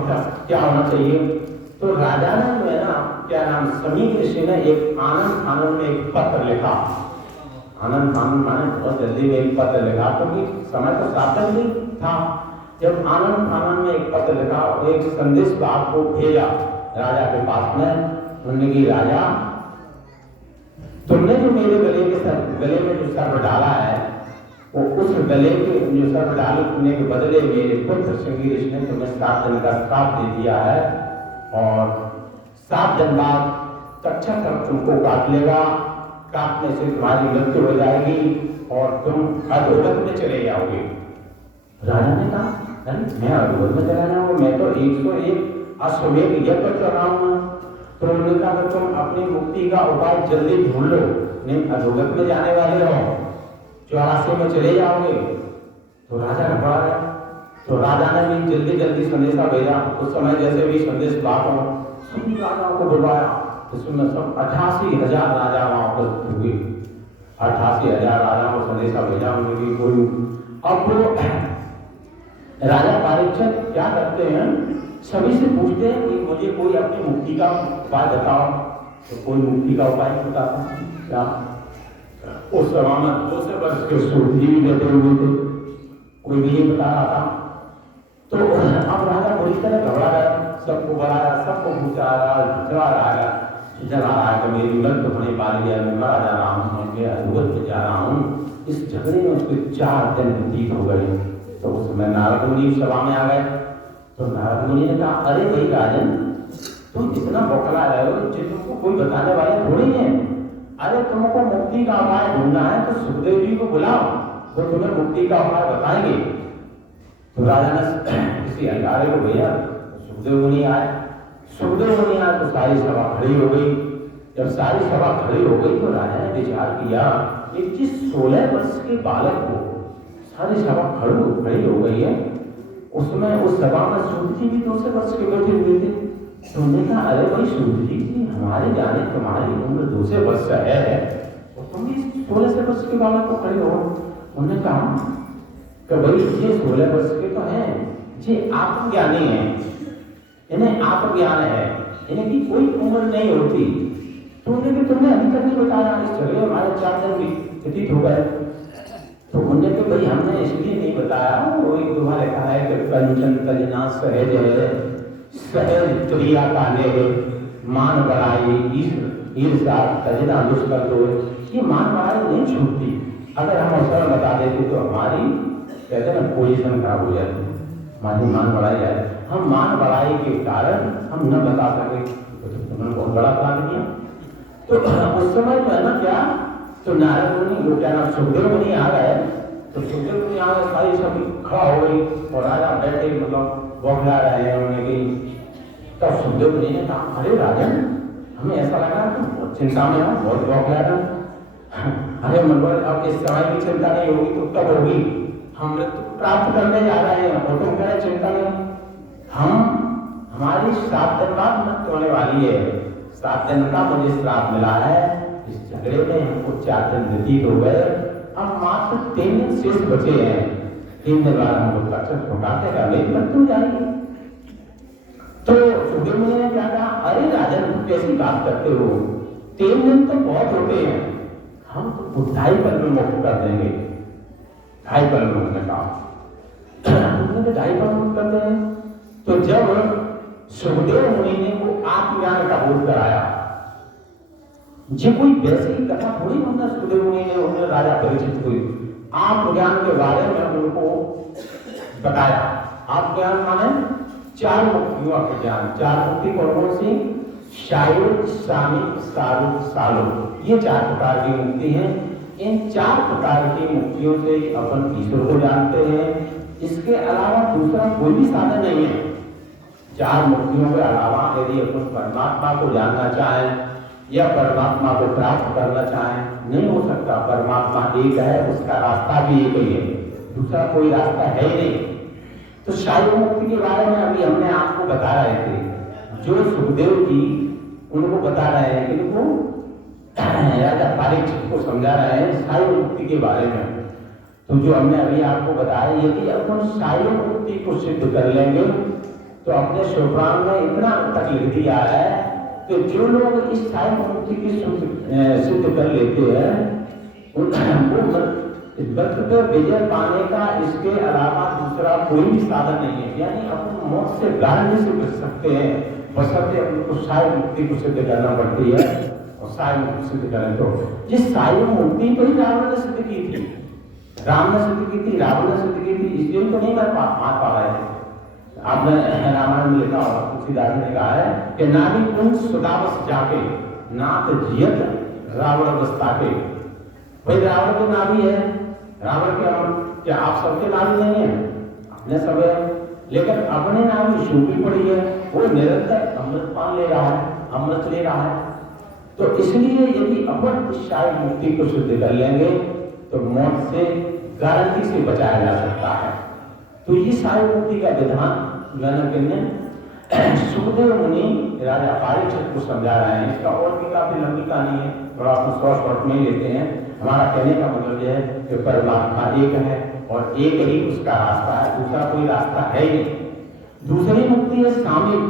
क्या होना चाहिए? तो राजा ने जो है ना क्या नाम श्रृंगी ऋषि ने एक आनंद फानन में एक पत्र लिखा। आनंद फानन माने बहुत जल्दी में एक पत्र लिखा, क्योंकि समय तो शासन नहीं था। जब आनंद फानन में एक पत्र लिखा और एक संदेश आपको भेजा राजा के पास में, उन्होंने की राजा तुमने जो मेरे गले में जो सर्प डाला है वो उस गले के जो सर्प डालने के बदले मेरे पुत्र श्रृंगी ऋषि ने तुम्हें 7 दिन का श्राप दे दिया है और 7 दिन बाद तक्षक सर्प तुमको काट लेगा, काटने से तुम्हारी मृत्यु हो जाएगी और तुम अधोगति में चले जाओगे। राजा ने कहा मैं अधोगति में चला जाऊंगा, मैं तो 101 अश्वमेध यज्ञ कर रहा हूं। तो उन्होंने कहा तुम अपनी मुक्ति का उपाय जल्दी ढूंढ लो, नहीं अधोगति में जाने वाले रहो, 84 में चले जाओगे। तो राजा ने पढ़ा गया। तो राजा ने भी जल्दी संदेशा भेजा। उस समय जैसे भी संदेश बात हो सभी राजाओं को बुलवाया, इसमें सब 88,000 राजा वहां उपस्थित हुए। 88,000 राजाओं को संदेशा भेजा, उनकी कोई अब वो राजा परीक्षित क्या करते हैं, सभी से पूछते हैं कि मुझे कोई अपनी मुक्ति का उपाय बताओ। तो कोई मुक्ति का उपाय बताता क्या? उस समय में 200 वर्ष के सूर्य भी बैठे हुए थे, कोई नहीं बता रहा था। तो अब राजा बुरी तरह घबरा गया, सबको बुलाया, सबको पूछा रहा कि मेरी मृत्यु होने वाली है, मैं मारा जा रहा हूँ, मैं अधोगति में जा रहा हूँ। इस झगड़े में उसके 4 दिन व्यतीत हो गए। तो उस समय नारद मुनि सभा में आ गए। तो नारद मुनि ने कहा, अरे भाई राजन, तुम इतना बौखला रहे हो, जो तुमको कोई बताने वाले थोड़ी है। अरे तुमको मुक्ति का उपाय ढूंढना है तो सुखदेव जी को बुलाओ, वो तुम्हें मुक्ति का उपाय बताएंगे। तो राजा ने किसी अंगारे को भैया सुखदेव मुनि आए। सुखदेव मुनि आए तो सारी सभा खड़ी हो गई। जब सारी सभा खड़ी हो गई तो राजा ने विचार किया, एक जिस 16 वर्ष के बालक को सारी सभा खड़ी हो गई है, उसमें उस सभा में सूत जी भी 200 वर्ष के बैठे हुए थे। तो उन्होंने कहा, अरे भाई सूत जी, हमारे जाने तुम्हारी उम्र 200 वर्ष है और तुम भी 16 वर्ष के बालक को खड़े हो। उन्होंने कहा कि भाई ये 16 वर्ष के तो हैं, ये आत्मज्ञानी है, इन्हें आत्मज्ञान है, इन्हें की कोई उम्र नहीं होती। तो उन्होंने तुमने अभी तक नहीं बताया, इस चले हमारे 4 दिन भी व्यतीत हो गए। तो उन्होंने तो भाई हमने इसलिए नहीं बताया, वो एक तुम्हारे कहा है कि कंचन कलिना सहज है, सहज क्रिया काले मान बढ़ाई ईर्षा तजना दुष्कर दो। ये मान बढ़ाई नहीं छूटती, अगर हम अवसर बता देते तो हमारी कहते ना पोजीशन खराब हो जाती, हमारी मान बढ़ाई जाए। हम मान बढ़ाई के कारण हम न बता सके तो तुमने बहुत बड़ा काम किया। तो उस समय जो है ना क्या, तो नारद मुनि वो क्या नाम सुखदेव मुनि आ गए। तो सुखदेव मुनि आ गए, सारी सभी खड़ा हो गई और राजा बैठे मतलब बौखला रहे हैं उन्हें की। तब सुखदेव मुनि ने कहा, अरे राजन, हमें ऐसा लगा तुम बहुत चिंता में हो, बहुत बौखला रहे। अरे मनोहर, अब इस समय की चिंता नहीं होगी तो कब होगी? हम मृत्यु प्राप्त करने जा रहे हैं और तुम कह चिंता नहीं। हमारी 7 दिन बाद मृत्यु होने वाली है, 7 दिन का मुझे श्राप मिला है। इस झगड़े में हमको 4 दिन व्यतीत हो गए, अब मात्र 3 दिन शेष बचे हैं। 3 दिन बाद हम लोग अक्षर ठोकाते का मेरी मृत्यु जाएगी। तो सुखदेव मुनि ने क्या कहा, अरे राजन तुम कैसी बात करते हो, 3 दिन तो बहुत होते हैं, हम तो 2.5 पल में मुक्त कर देंगे। 2.5 पल में उन्होंने कहा, तुमने तो 2.5 पल मुक्त कर देंगे। तो जब सुखदेव मुनि ने वो आत्मज्ञान का बोध कराया, जो कोई वैसे ही कथा थोड़ी होना, सुखदेव मुनि ने उन्हें राजा परीक्षित हुई आत्मज्ञान के बारे में उनको बताया। आत्मज्ञान माने 4 मुक्तियों का ज्ञान। 4 मुक्ति कौन सी? शायुर, सामिक, सारूप, सालो, ये 4 प्रकार की मुक्ति हैं। इन 4 प्रकार की मुक्तियों से अपन ईश्वर को जानते हैं, इसके अलावा दूसरा कोई भी साधन नहीं है। 4 मुक्तियों के अलावा यदि अपन परमात्मा को जानना चाहें या परमात्मा को प्राप्त करना चाहें, नहीं हो सकता। परमात्मा एक है, उसका रास्ता भी एक ही है, दूसरा कोई रास्ता है ही नहीं। तो शायद मुक्ति के बारे में अभी हमने आपको बता रहे थे, जो सुखदेव जी उनको बता रहे हैं कि वो राजा परीक्षित को समझा रहे हैं शायद मुक्ति के बारे में। तो जो हमने अभी आपको बताया, यदि अपन शायद मुक्ति को सिद्ध कर लेंगे तो अपने शिवपुराण में इतना तक लिख दिया है कि जो लोग इस शायद मुक्ति की सिद्ध कर लेते हैं वो वक्त पे विजय पाने का इसके अलावा दूसरा कोई भी साधन नहीं है। यानी अपन मौत से गारंटी से बच सकते हैं, बशर्ते अपन को शायद मुक्ति को सिद्ध करना पड़ती है। और शायद मुक्ति सिद्ध करें तो जिस शायद मुक्ति को ही रावण ने सिद्ध की थी, राम ने सिद्ध की थी, रावण ने सिद्ध की थी, इसलिए तो नहीं कर पा रहे थे। आपने रामायण में लिखा होगा, तुलसीदास ने कहा है कि नारी कुंज सुदावस जाके नाथ जियत रावण बस्ता के। भाई रावण के नारी है, रावण के क्या आप सबके नारी नहीं है? अपने सब है, लेकिन अपने नारी सूखी पड़ी है, वो निरंतर अमृत पान ले रहा है, अमृत ले रहा है। तो इसलिए यदि अपन इस शायद मुक्ति को सिद्ध कर लेंगे तो मौत से गारंटी से बचाया जा सकता है। तो ये शायद मुक्ति का विधान सुखदेव मुनि राजा परीक्षित को समझा रहे हैं। इसका और भी काफी लंबी कहानी है, थोड़ा अपन शॉर्ट में लेते हैं। हमारा कहने का मतलब यह है कि परमात्मा एक है और एक ही उसका रास्ता है, दूसरा कोई रास्ता है ही नहीं। दूसरी मुक्ति है शामिल।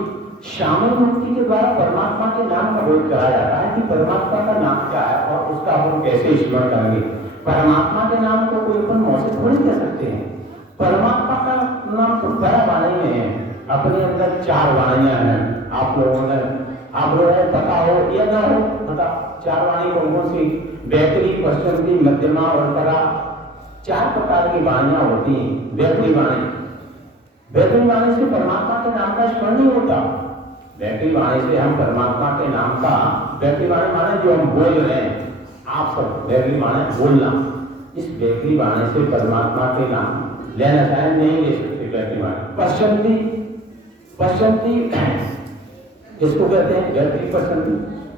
शामिल मुक्ति के द्वारा परमात्मा के नाम का बोध कराया जाता है कि परमात्मा का नाम क्या है और उसका हम कैसे स्मरण करेंगे। परमात्मा के नाम को कोई अपन मुंह से थोड़ी कह सकते हैं। परमात्मा का नाम तो बड़ा वाणी में है, अपने अंदर 4 वाणियां हैं। आप लोगों को पता हो या ना हो, पता 4 वाणी कौन सी? बैतरी, पश्चिमी, मध्यमा और परा, 4 प्रकार की वाणियां होती हैं। बैतरी वाणी बैतरी वाणी से परमात्मा के नाम का स्मरण नहीं होता। बैतरी वाणी से हम परमात्मा के नाम का, बैतरी वाणी माने जो हम बोल रहे हैं, आप सब बैतरी माने बोलना, इस बैतरी वाणी से परमात्मा के नाम लेना चाहे नहीं ले सकते। बैतरी वाणी पश्चंती, पश्चंती इसको कहते हैं बैतरी पश्चंती।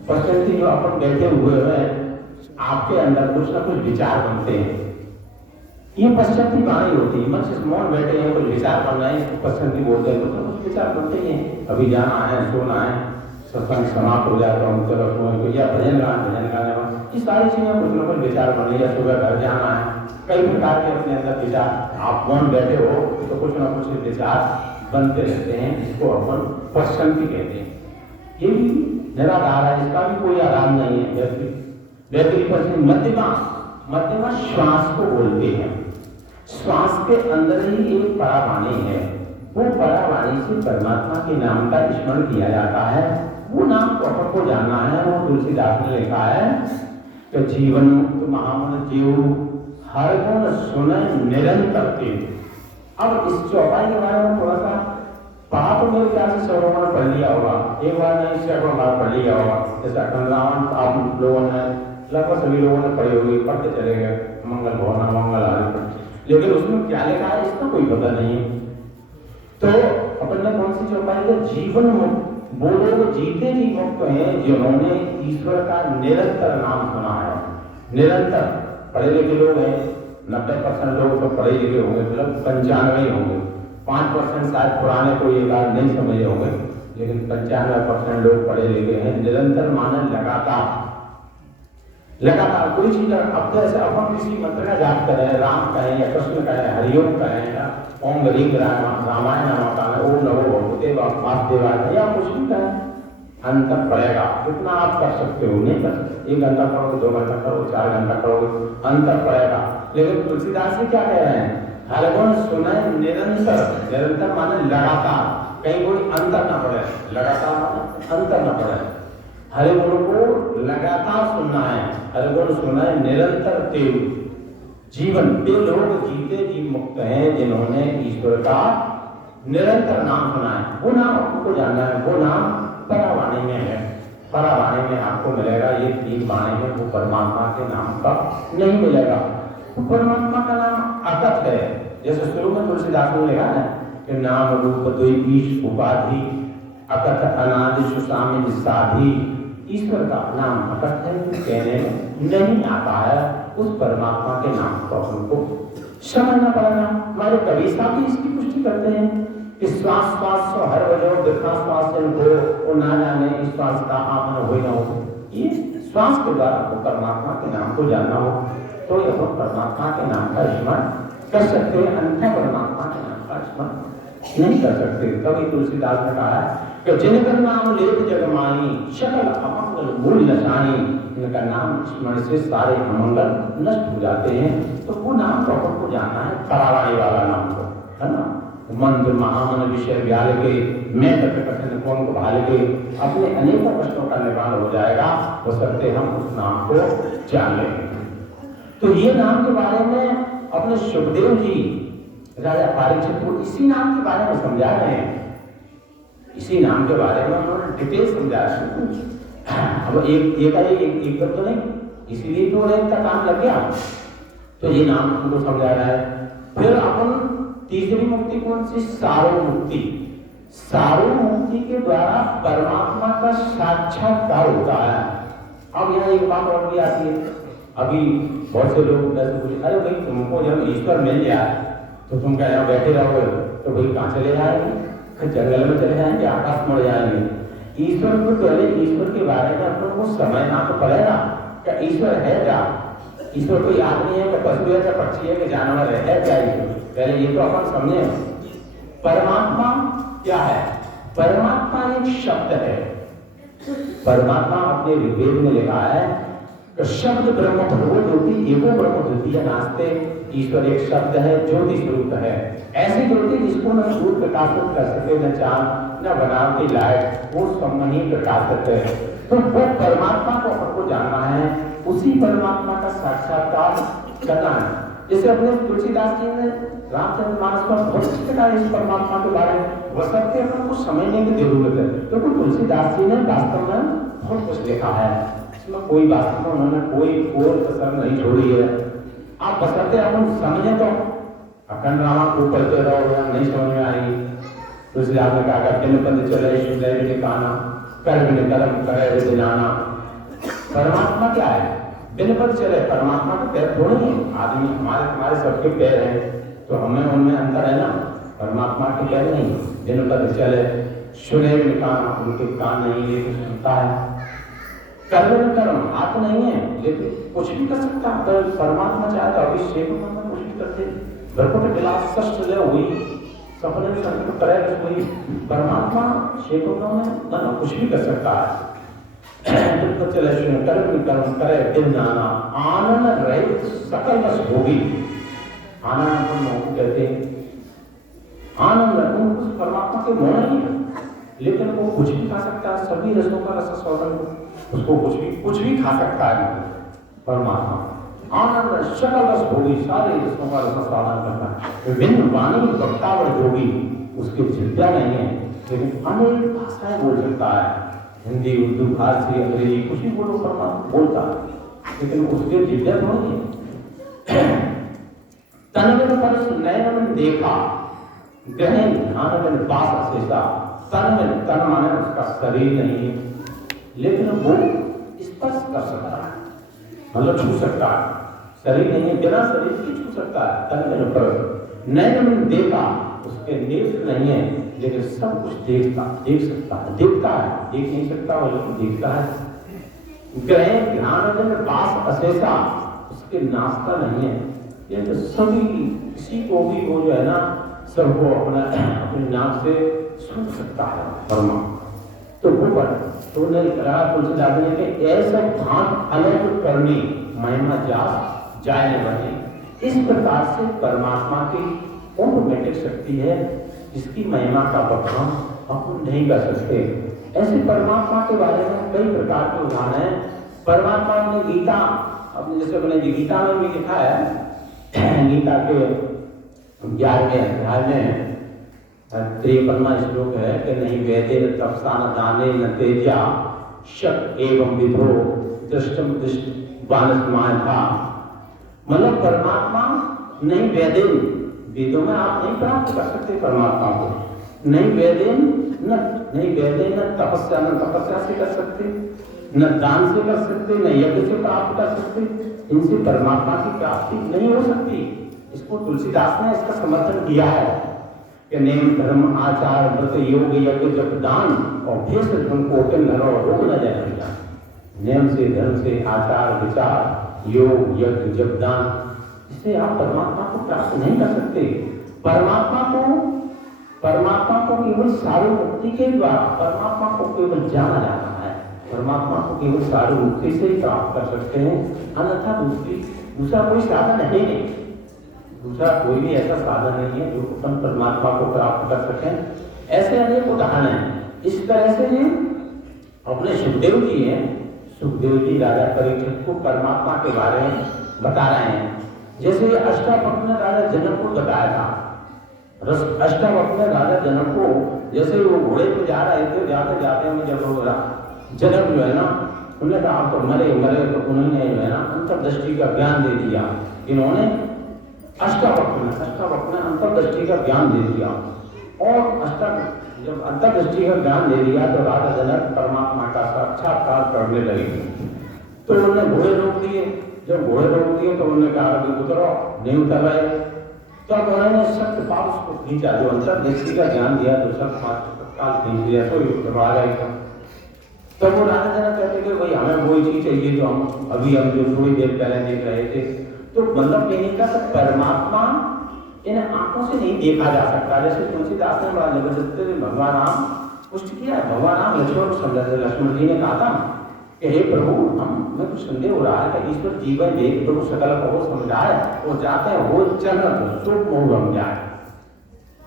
पश्चंती जो अपन बैठे हुए हैं, आपके अंदर कुछ ना कुछ विचार बनते हैं, ये पश्चंती वाणी होती है। मन से मौन बैठे हैं, कुछ विचार बनना है, इसको पश्चंती बोलते हैं। तो कुछ विचार बनते ही हैं, अभी जाना है, सोना है, सत्संग समाप्त हो जाता हूँ, चलो सोए, या भजन गाने में, ये सारी चीजें कुछ ना कुछ विचार बन रही है। सुबह घर जाना है, कई प्रकार के अपने अंदर विचार, आप मौन बैठे हो तो कुछ ना कुछ विचार बनते रहते हैं, इसको अपन पश्चंती कहते हैं। ये भी निराधार है, इसका भी कोई आराम नहीं है। बैतरी पश्चिम मध्यमा, मध्यमा श्वास को बोलते हैं। श्वास के अंदर ही एक परावाणी है, वो परावाणी से परमात्मा के नाम का स्मरण किया जाता है। वो नाम को अपन को जानना है। वो तुलसीदास ने लिखा है कि जीवन मुक्त महामन जीव हर गुण सुने निरंतर के। अब इस चौपाई के बारे में थोड़ा सा पढ़ा तो मेरे ख्याल से सौ बार पढ़ लिया होगा, एक बार नहीं सैकड़ों बार पढ़ लिया होगा। जैसे अखंड रावण आप लोगों ने, लगभग सभी लोगों ने पढ़ी होगी, पढ़ते चले गए मंगल भवन मंगल आदि, लेकिन उसमें क्या लिखा है इसका कोई पता नहीं है। तो अपन ने कौन सी चौपाई का जीवन मुक्त, वो लोग जीते जी मुक्त हैं जिन्होंने ईश्वर का निरंतर नाम सुना है। निरंतर पढ़े लिखे लोग हैं, 90% लोग तो पढ़े लिखे होंगे, मतलब 95 होंगे, 5% शायद पुराने कोई एक बार नहीं समझे होंगे, लेकिन 95% लोग पढ़े लिखे हैं। निरंतर माने लगातार, लगातार कोई चीज। अब जैसे अपन किसी मंत्र का जाप करें, राम कहें या कृष्ण कहें, हरिओम कहें या ओम गरीब रामायण नाम है, ओम नमो भगवते वासुदेवाय या कुछ भी कहें, अंतर पड़ेगा। जितना आप कर सकते हो नहीं कर सकते, 1 घंटा करोगे, 2 घंटा करोगे, 4 घंटा करोगे, अंतर पड़ेगा। लेकिन तुलसीदास जी क्या कह रहे हैं, हर गुण सुने निरंतर। निरंतर माने लगातार, कहीं कोई अंतर ना पड़े, लगातार माने अंतर ना पड़े। हर गुण को लगातार सुनना है, हर गुण सुना है निरंतर तेव जीवन। वे लोग जीते जी मुक्त हैं जिन्होंने ईश्वर का निरंतर नाम सुना है। वो नाम आपको जानना है, वो नाम परावाणी में है। परावाणी में आपको मिलेगा, ये 3 वाणी है, वो परमात्मा के नाम का नहीं मिलेगा। तो परमात्मा का नाम अकथ है। जैसे शुरू में तुलसीदास ने लिखा है कि नाम रूप द्वैपीश उपाधि अकथ अनादि सुसामिन साधि। ईश्वर का नाम अकथ है, कहने में नहीं आता है। उस परमात्मा के नाम को हमको समझना पड़ेगा। हमारे कवि साहब भी इसकी पुष्टि करते हैं कि श्वास श्वास हर वजह बिरखा श्वास हो ना जाने श्वास का आमन हो ना हो। ये श्वास के द्वारा आपको परमात्मा के नाम को जानना हो तो यह परमात्मा के नाम का स्मरण कर सकते हैं, अन्यथा परमात्मा के नाम का स्मरण नहीं कर सकते। कवि तुलसीदास ने कहा है कि जिनका नाम लेत जगमाई सकल अमंगल मूल नशानी। इनका नाम स्मरण से सारे अमंगल नष्ट हो जाते हैं। तो वो नाम तो आपको जानना है, परावाणी वाला नाम को, है ना। मंत्र महामन विषय व्याल के मैं तक कठिन कौन को भाल के अपने अनेकों कष्टों का निवारण हो जाएगा, हो सकते हम उस नाम को जान लें। तो ये नाम के बारे में अपने सुखदेव जी राजा परीक्षित को इसी नाम के बारे में समझा रहे हैं। इसी नाम के बारे में उन्होंने डिटेल समझाया। अब एक तो नहीं, इसीलिए तो एक का काम लग गया। तो ये नाम उनको समझा रहा है। फिर अपन तीसरी मुक्ति कौन सी, सारो मुक्ति। सारो मुक्ति के द्वारा परमात्मा का साक्षात्कार होता है। अब यहाँ एक बात और भी आती है। अभी बहुत से लोग ऐसे पूछे, अरे भाई तुमको जब ईश्वर मिल जाए तो तुम क्या यहाँ बैठे रहोगे, तो भाई कहाँ चले जाएंगे, जंगल में चले जाएंगे, आकाश में जाएंगे। ईश्वर को पहले ईश्वर के बारे में अपन को समझना तो पड़ेगा। क्या ईश्वर है क्या? ईश्वर कोई आदमी है, क्या पशु है, क्या पक्षी है, क्या जानवर है क्या ईश्वर? पहले ये तो अपन समझे। परमात्मा क्या है? परमात्मा एक शब्द है। परमात्मा अपने ऋग्वेद में लिखा है कि शब्द ब्रह्म भगवो ज्योति एको ब्रह्म द्वितीय नास्ते। ईश्वर एक शब्द है, ज्योति स्वरूप है। ऐसी ज्योति जिसको न सूर्य प्रकाशित कर सके, न चांद, न बनावटी लाइट, वो सब ही प्रकाशित है। तो वो परमात्मा को आपको जानना है, उसी परमात्मा का साक्षात्कार करना है। जैसे अपने तुलसीदास जी ने रामचरित मानस में बहुत कुछ लिखा है इस परमात्मा के बारे में, वह सबके अपन को समझने की जरूरत है, क्योंकि तुलसीदास जी ने वास्तव में बहुत कुछ लिखा है, इसमें कोई वास्तव में उन्होंने कोई कोर कसर नहीं छोड़ी है। आप बसरते अपन समझे तो अखंड रामा को पढ़ते रहो या नहीं समझ में आई। तुलसीदास ने कहा बिन पद चले सुनय बिन काना, कर बिन कर्म करे बिन जाना। परमात्मा क्या है? बिन पद चले, परमात्मा के पैर थोड़े हैं, आदमी हमारे सबके पैर हैं, तो हमें उनमें अंतर है ना, परमात्मा के पैर नहीं। बिन पद चले सुने बिन काना, उनके कान नहीं लेकिन सुनता है। कर्म बिन कर्म, हाथ नहीं है लेकिन कुछ भी कर सकता है, तो परमात्मा चाहे तो अभिषेक में कुछ भी करते, भरपूर गिलास कष्ट ले हुई सपने संकट करे हुई, परमात्मा शेखों में मतलब कुछ भी कर सकता है। तो चले सुने कर्म करे बिन जाना, आनंद रहित सकल रस भोगी। आनंद को कहते हैं, आनंद उस परमात्मा के मोह नहीं है, लेकिन वो कुछ भी खा सकता है, सभी रसों का रस स्वादन, उसको कुछ भी खा सकता है परमात्मा। आनंद सकल रस भोगी, सारे रसों का रस स्वादन करता है। विभिन्न वाणी वक्तावर जोगी, उसकी जिद्दा नहीं है लेकिन अनेक भाषाएं बोल सकता है, हिंदी उर्दू फारसी अंग्रेजी कुछ भी बोलो परमात्मा बोलता है, लेकिन उसके जिद्दा नहीं है। तन में परस नयन में देखा, गहन ध्यान में पास अशेषा। तन में, तन माने उसका शरीर नहीं है लेकिन वो स्पर्श कर सकता है, मतलब छू सकता है, शरीर नहीं है बिना शरीर के छू सकता है। तन में परस नयन में देखा, उसके नेत्र नहीं है लेकिन सब कुछ देख सकता है, देखता है, देख नहीं सकता वो लेकिन देखता है। गहन ध्यान में पास अशेषा, उसके नाश्ता नहीं है ये तो सभी किसी को भी वो जो है ना सबको अपने नाम से सुन सकता है परमात्मा। तो वो पर तो ने कहा तुलसीदास ने कि ऐसा भान अलग करनी महिमा जास जाने बने। इस प्रकार से परमात्मा की ऑटोमेटिक शक्ति है जिसकी महिमा का बखान अपन नहीं कर सकते। ऐसे परमात्मा के बारे में कई प्रकार के उदाहरण हैं। परमात्मा ने गीता, अपने जैसे अपने गीता में भी लिखा है, गीता के 11वें अध्याय में 53वां श्लोक है कि नहीं वेदे न तपसा न दाने न तेजा शक एवं विधो दृष्टम वानस माया। मतलब परमात्मा नहीं वेदों में आप नहीं प्राप्त कर सकते परमात्मा को, नहीं वेदे न तपस्या से कर सकते, न दान से कर सकते, न यज्ञ से प्राप्त कर सकते, इनसे परमात्मा की प्राप्ति नहीं हो सकती। इसको तुलसीदास ने इसका समर्थन किया है कि नेम धर्म आचार व्रत योग यज्ञ जप दान और भेष धर्म को रोग न जाए। नेम से धर्म से आचार विचार योग यज्ञ जप दान, इससे आप परमात्मा को प्राप्त नहीं कर सकते। परमात्मा को केवल सारी मुक्ति के द्वारा परमात्मा को केवल जाना जाता है, परमात्मा को केवल सारी मुक्ति से ही प्राप्त कर सकते हैं, अन्यथा दूसरा कोई साधन है नहीं, दूसरा कोई भी ऐसा साधन नहीं है जो अपन परमात्मा को प्राप्त कर सकें। ऐसे अनेक उदाहरण हैं। इस तरह से अपने सुखदेव जी हैं, सुखदेव जी राजा परीक्षित को परमात्मा के बारे में बता रहे हैं। जैसे अष्टावक्र ने राजा जनक को बताया था, अष्टावक्र ने राजा जनक को, जैसे वो घोड़े पे जा रहे थे, जाते जाते में जब वो जनक जो है ना उन्होंने कहा आप तो मरे तो उन्होंने जो है ना अंतर्दृष्टि का ज्ञान दे दिया। इन्होंने अष्टावक्र ने अंतर्दृष्टि का ज्ञान दे दिया, और जब अंतर्दृष्टि का ज्ञान दे दिया तो राजा जनक परमात्मा का साक्षात्कार करने लगे। तो उन्होंने घोड़े रोक दिए, जब घोड़े रोक दिए तो उन्होंने कहा कि उतरो, नहीं उतर रहे। तब उन्होंने शक्तिपात उसको खींचा, जो अंतर्दृष्टि का ज्ञान दिया तो शक्तिपात तत्काल खींच लिया, तो युद्ध आ गए। तब वो राजा जनक कहते कि भाई हमें वही चीज चाहिए जो हम जो थोड़ी देर पहले देख रहे थे। तो मतलब कहने का परमात्मा इन आंखों से नहीं देखा जा सकता। जैसे तुलसीदास ने बड़ा जबरदस्ती भगवान राम पुष्ट किया, भगवान राम लक्ष्मण जी ने कहा था कि हे प्रभु हमें कुछ संदेह हो रहा है कि ईश्वर जीवन देख प्रभु सकल को समझाए, वो जाते हैं वो चरण सुख मोह हम जाए।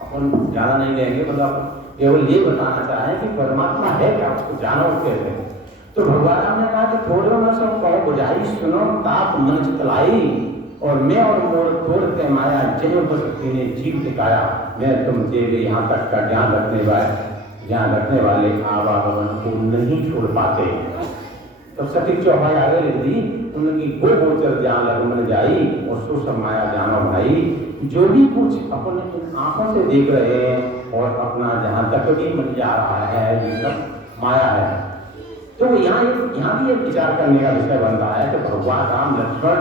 अपन ज्यादा नहीं लेंगे, मतलब केवल ये बताना चाहें कि परमात्मा है क्या, उसको जानो कैसे। तो भगवान राम ने कहा कि थोड़े में सब कहो बुझाई सुनो ताप मन चितलाई, और मैं और मोर तोड़ते माया जय बस ने जीव दिखाया, मैं तुमसे यहाँ तक का ज्ञान रखने वाले आवागमन को नहीं छोड़ पाते। तो सटीक चौपाई आगे लिख दी उनकी गो गोचर ज्ञान लगमन जाई और सो सब माया जानो भाई। जो भी कुछ अपने आंखों से देख रहे हैं और अपना जहाँ तक भी मन जा रहा है ये सब माया है। तो यहाँ भी एक विचार करने का विषय बन रहा है कि भगवान राम लक्ष्मण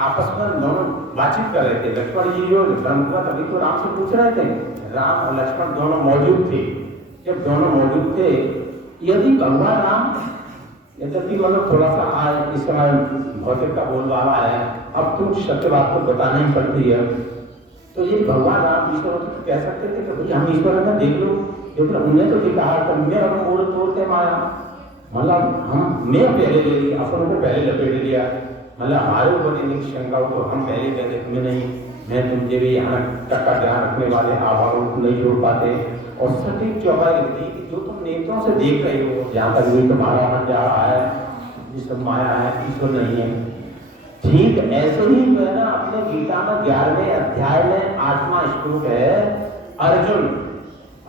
आपस में दोनों बातचीत कर रहे थे। लक्ष्मण जी जो धर्मपुरा तभी तो राम से पूछ रहे थे, राम और लक्ष्मण दोनों मौजूद थे। जब दोनों मौजूद थे, यदि भगवान राम यद्यपि मतलब थोड़ा सा आज इस समय भौतिक का बोलबाला है, अब तुम सत्य बात तो बताना ही पड़ती है। तो ये भगवान राम ईश्वर होते तो कह सकते थे कि भाई हम ईश्वर का देख लो, लेकिन उन्हें तो कहा कि मैं और मोर तोड़ते माया, मतलब मैं पहले ले लिया, अपनों को पहले लपेट लिया, मतलब हमारे ऊपर इतनी शंका तो हम पहले कहते तुम्हें नहीं, मैं तुमसे भी यहाँ तक का ध्यान रखने वाले आवारों को नहीं जोड़ पाते। और सटीक चौपाई लिखती कि जो तुम नेत्रों से देख रहे हो, जहाँ तक भी तुम्हारा मन जा रहा है, ये सब माया है, ईश्वर नहीं है। ठीक ऐसे ही जो है ना अपने गीता में 11वें अध्याय में 8वां श्लोक है, अर्जुन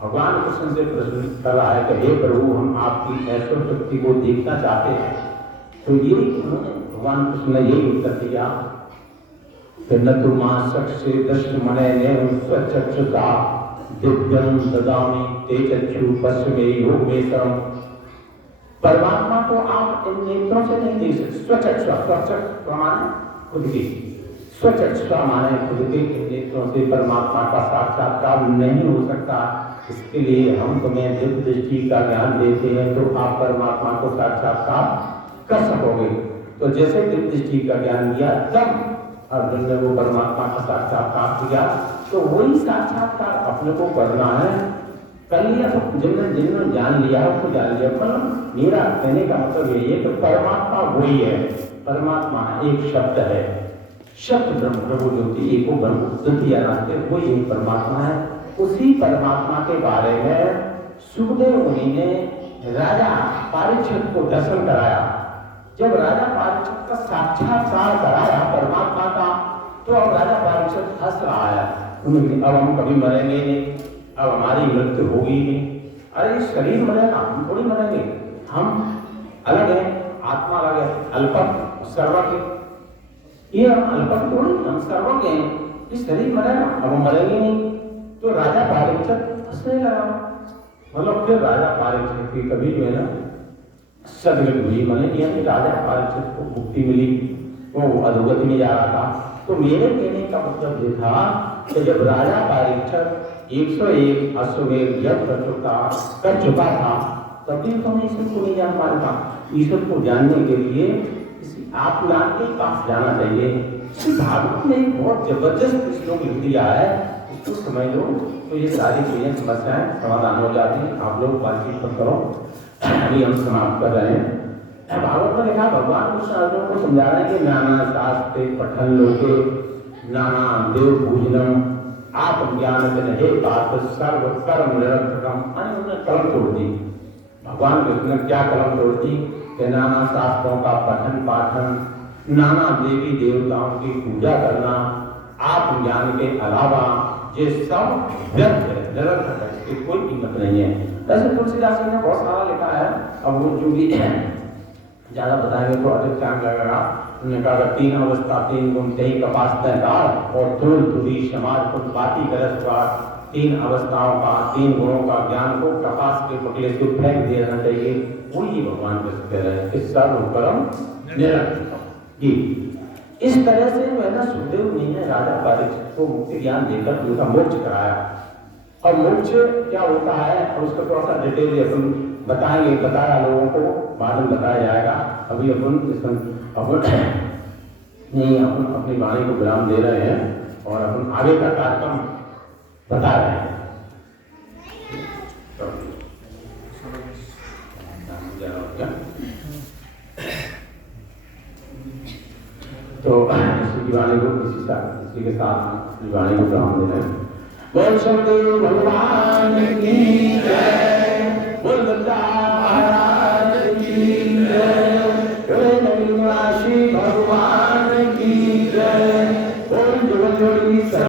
भगवान कृष्ण से प्रश्न कर रहा है कि हे प्रभु हम आपकी ऐश्वर्य शक्ति को देखना चाहते हैं। तो ये उन्होंने भगवान कृष्ण ने यही उत्तर दिया कि न तो मां से दृष्टमणे ने स्वचक्षुषा दिव्यं ददामि ते चक्षु पश्चिमे योग में सर्वं। परमात्मा को आप इन नेत्रों से नहीं देख सकते। स्वचक्षुषा माने खुद की, स्वचक्षुषा माने खुद के नेत्रों से परमात्मा का साक्षात्कार नहीं हो सकता। इसके लिए हम तुम्हें दिव्य दृष्टि का ज्ञान देते हैं तो आप परमात्मा को साक्षात्कार कर सकोगे। तो जैसे दिव्य दृष्टि का ज्ञान दिया तब अर्जुन ने वो परमात्मा का साक्षात्कार किया। तो वही साक्षात्कार अपने को करना है, कर लिया तो जिन्होंने जान लिया उसको जान लिया। मतलब मेरा कहने का मतलब यही है कि परमात्मा वही है, परमात्मा एक शब्द है, शब्द ब्रह्म प्रभु ज्योति एको ब्रह्म द्वितीय नास्ति, वही एक परमात्मा है। उसी परमात्मा के बारे में सुखदेव मुनि ने राजा परीक्षित को दर्शन कराया। जब राजा परीक्षित का साक्षात्कार कराया परमात्मा का, तो अब राजा परीक्षित हंस रहा है, अब हम कभी मरेंगे नहीं, अब हमारी मृत्यु होगी नहीं। अरे शरीर मरेगा, हम थोड़ी मरेंगे, हम अलग है, आत्मा अलग है, अल्पक सर्वज्ञ। ये हम अल्पक थोड़ी, हम सर्वज्ञ हैं। इस शरीर मरेगा, अब हम मरेंगे नहीं। तो राजा परीक्षित हंसने लगा। मतलब फिर राजा परीक्षित की कभी जो है ना सदगति हुई, मैंने यानी राजा परीक्षित को मुक्ति मिली, वो अधोगति में जा रहा था। तो मेरे कहने का मतलब ये था कि जब राजा परीक्षित 101 अश्वमेध यज्ञ कर चुका था, तभी तो हमें ईश्वर को नहीं जान पाया था। ईश्वर को जानने के लिए किसी आप ज्ञान के पास जाना चाहिए। भागवत ने बहुत जबरदस्त श्लोक लिख दिया है, इसको समझ लो तो ये सारी चीजें समस्याएं समाधान हो जाती हैं। आप लोग बातचीत पर करो, अभी हम समाप्त कर रहे हैं। भागवत में लिखा भगवान कृष्ण अर्जुन को समझा रहे हैं कि नाना शास्त्रे पठन लोके नाना देव पूजनम आत्मज्ञान हे पार्थ सर्व कर्म निरर्थकम। उन्होंने कलम तोड़ दी। भगवान कृष्ण ने क्या कलम तोड़ दी कि नाना शास्त्रों का पठन पाठन, नाना देवी देवताओं की पूजा करना, आत्मज्ञान के अलावा ये सब व्यर्थ है, निरर्थक है, इसकी कोई कीमत नहीं है। ऐसे तुलसीदास जी ने बहुत सारा लिखा है। अब वो जो भी ज्यादा बताएंगे तो अधिक टाइम लगेगा। उन्होंने कहा 3 अवस्था 3 गुण तेई कपास तैकार और धूल धुली समाज को बाती गरज का। 3 अवस्थाओं का 3 गुणों का ज्ञान को कपास के पकड़े से फेंक देना चाहिए। वही भगवान कृष्ण कह रहे हैं कि सर्वकर्म निरर्थक। इस तरह से जो है ना सुखदेव जी ने राजा परीक्षित को मुक्ति ज्ञान देकर उनका मोक्ष कराया। और मोक्ष क्या होता है और उसका थोड़ा सा डिटेल अपन बताएंगे, बताया लोगों को बाद में बताया जाएगा। अभी अपन अपनी वाणी को विराम दे रहे हैं और अपन आगे का कार्यक्रम बता रहे हैं। तो इसी वाणी को इसी के साथ वाणी को विराम दे रहे हैं। बोल शंकर भगवान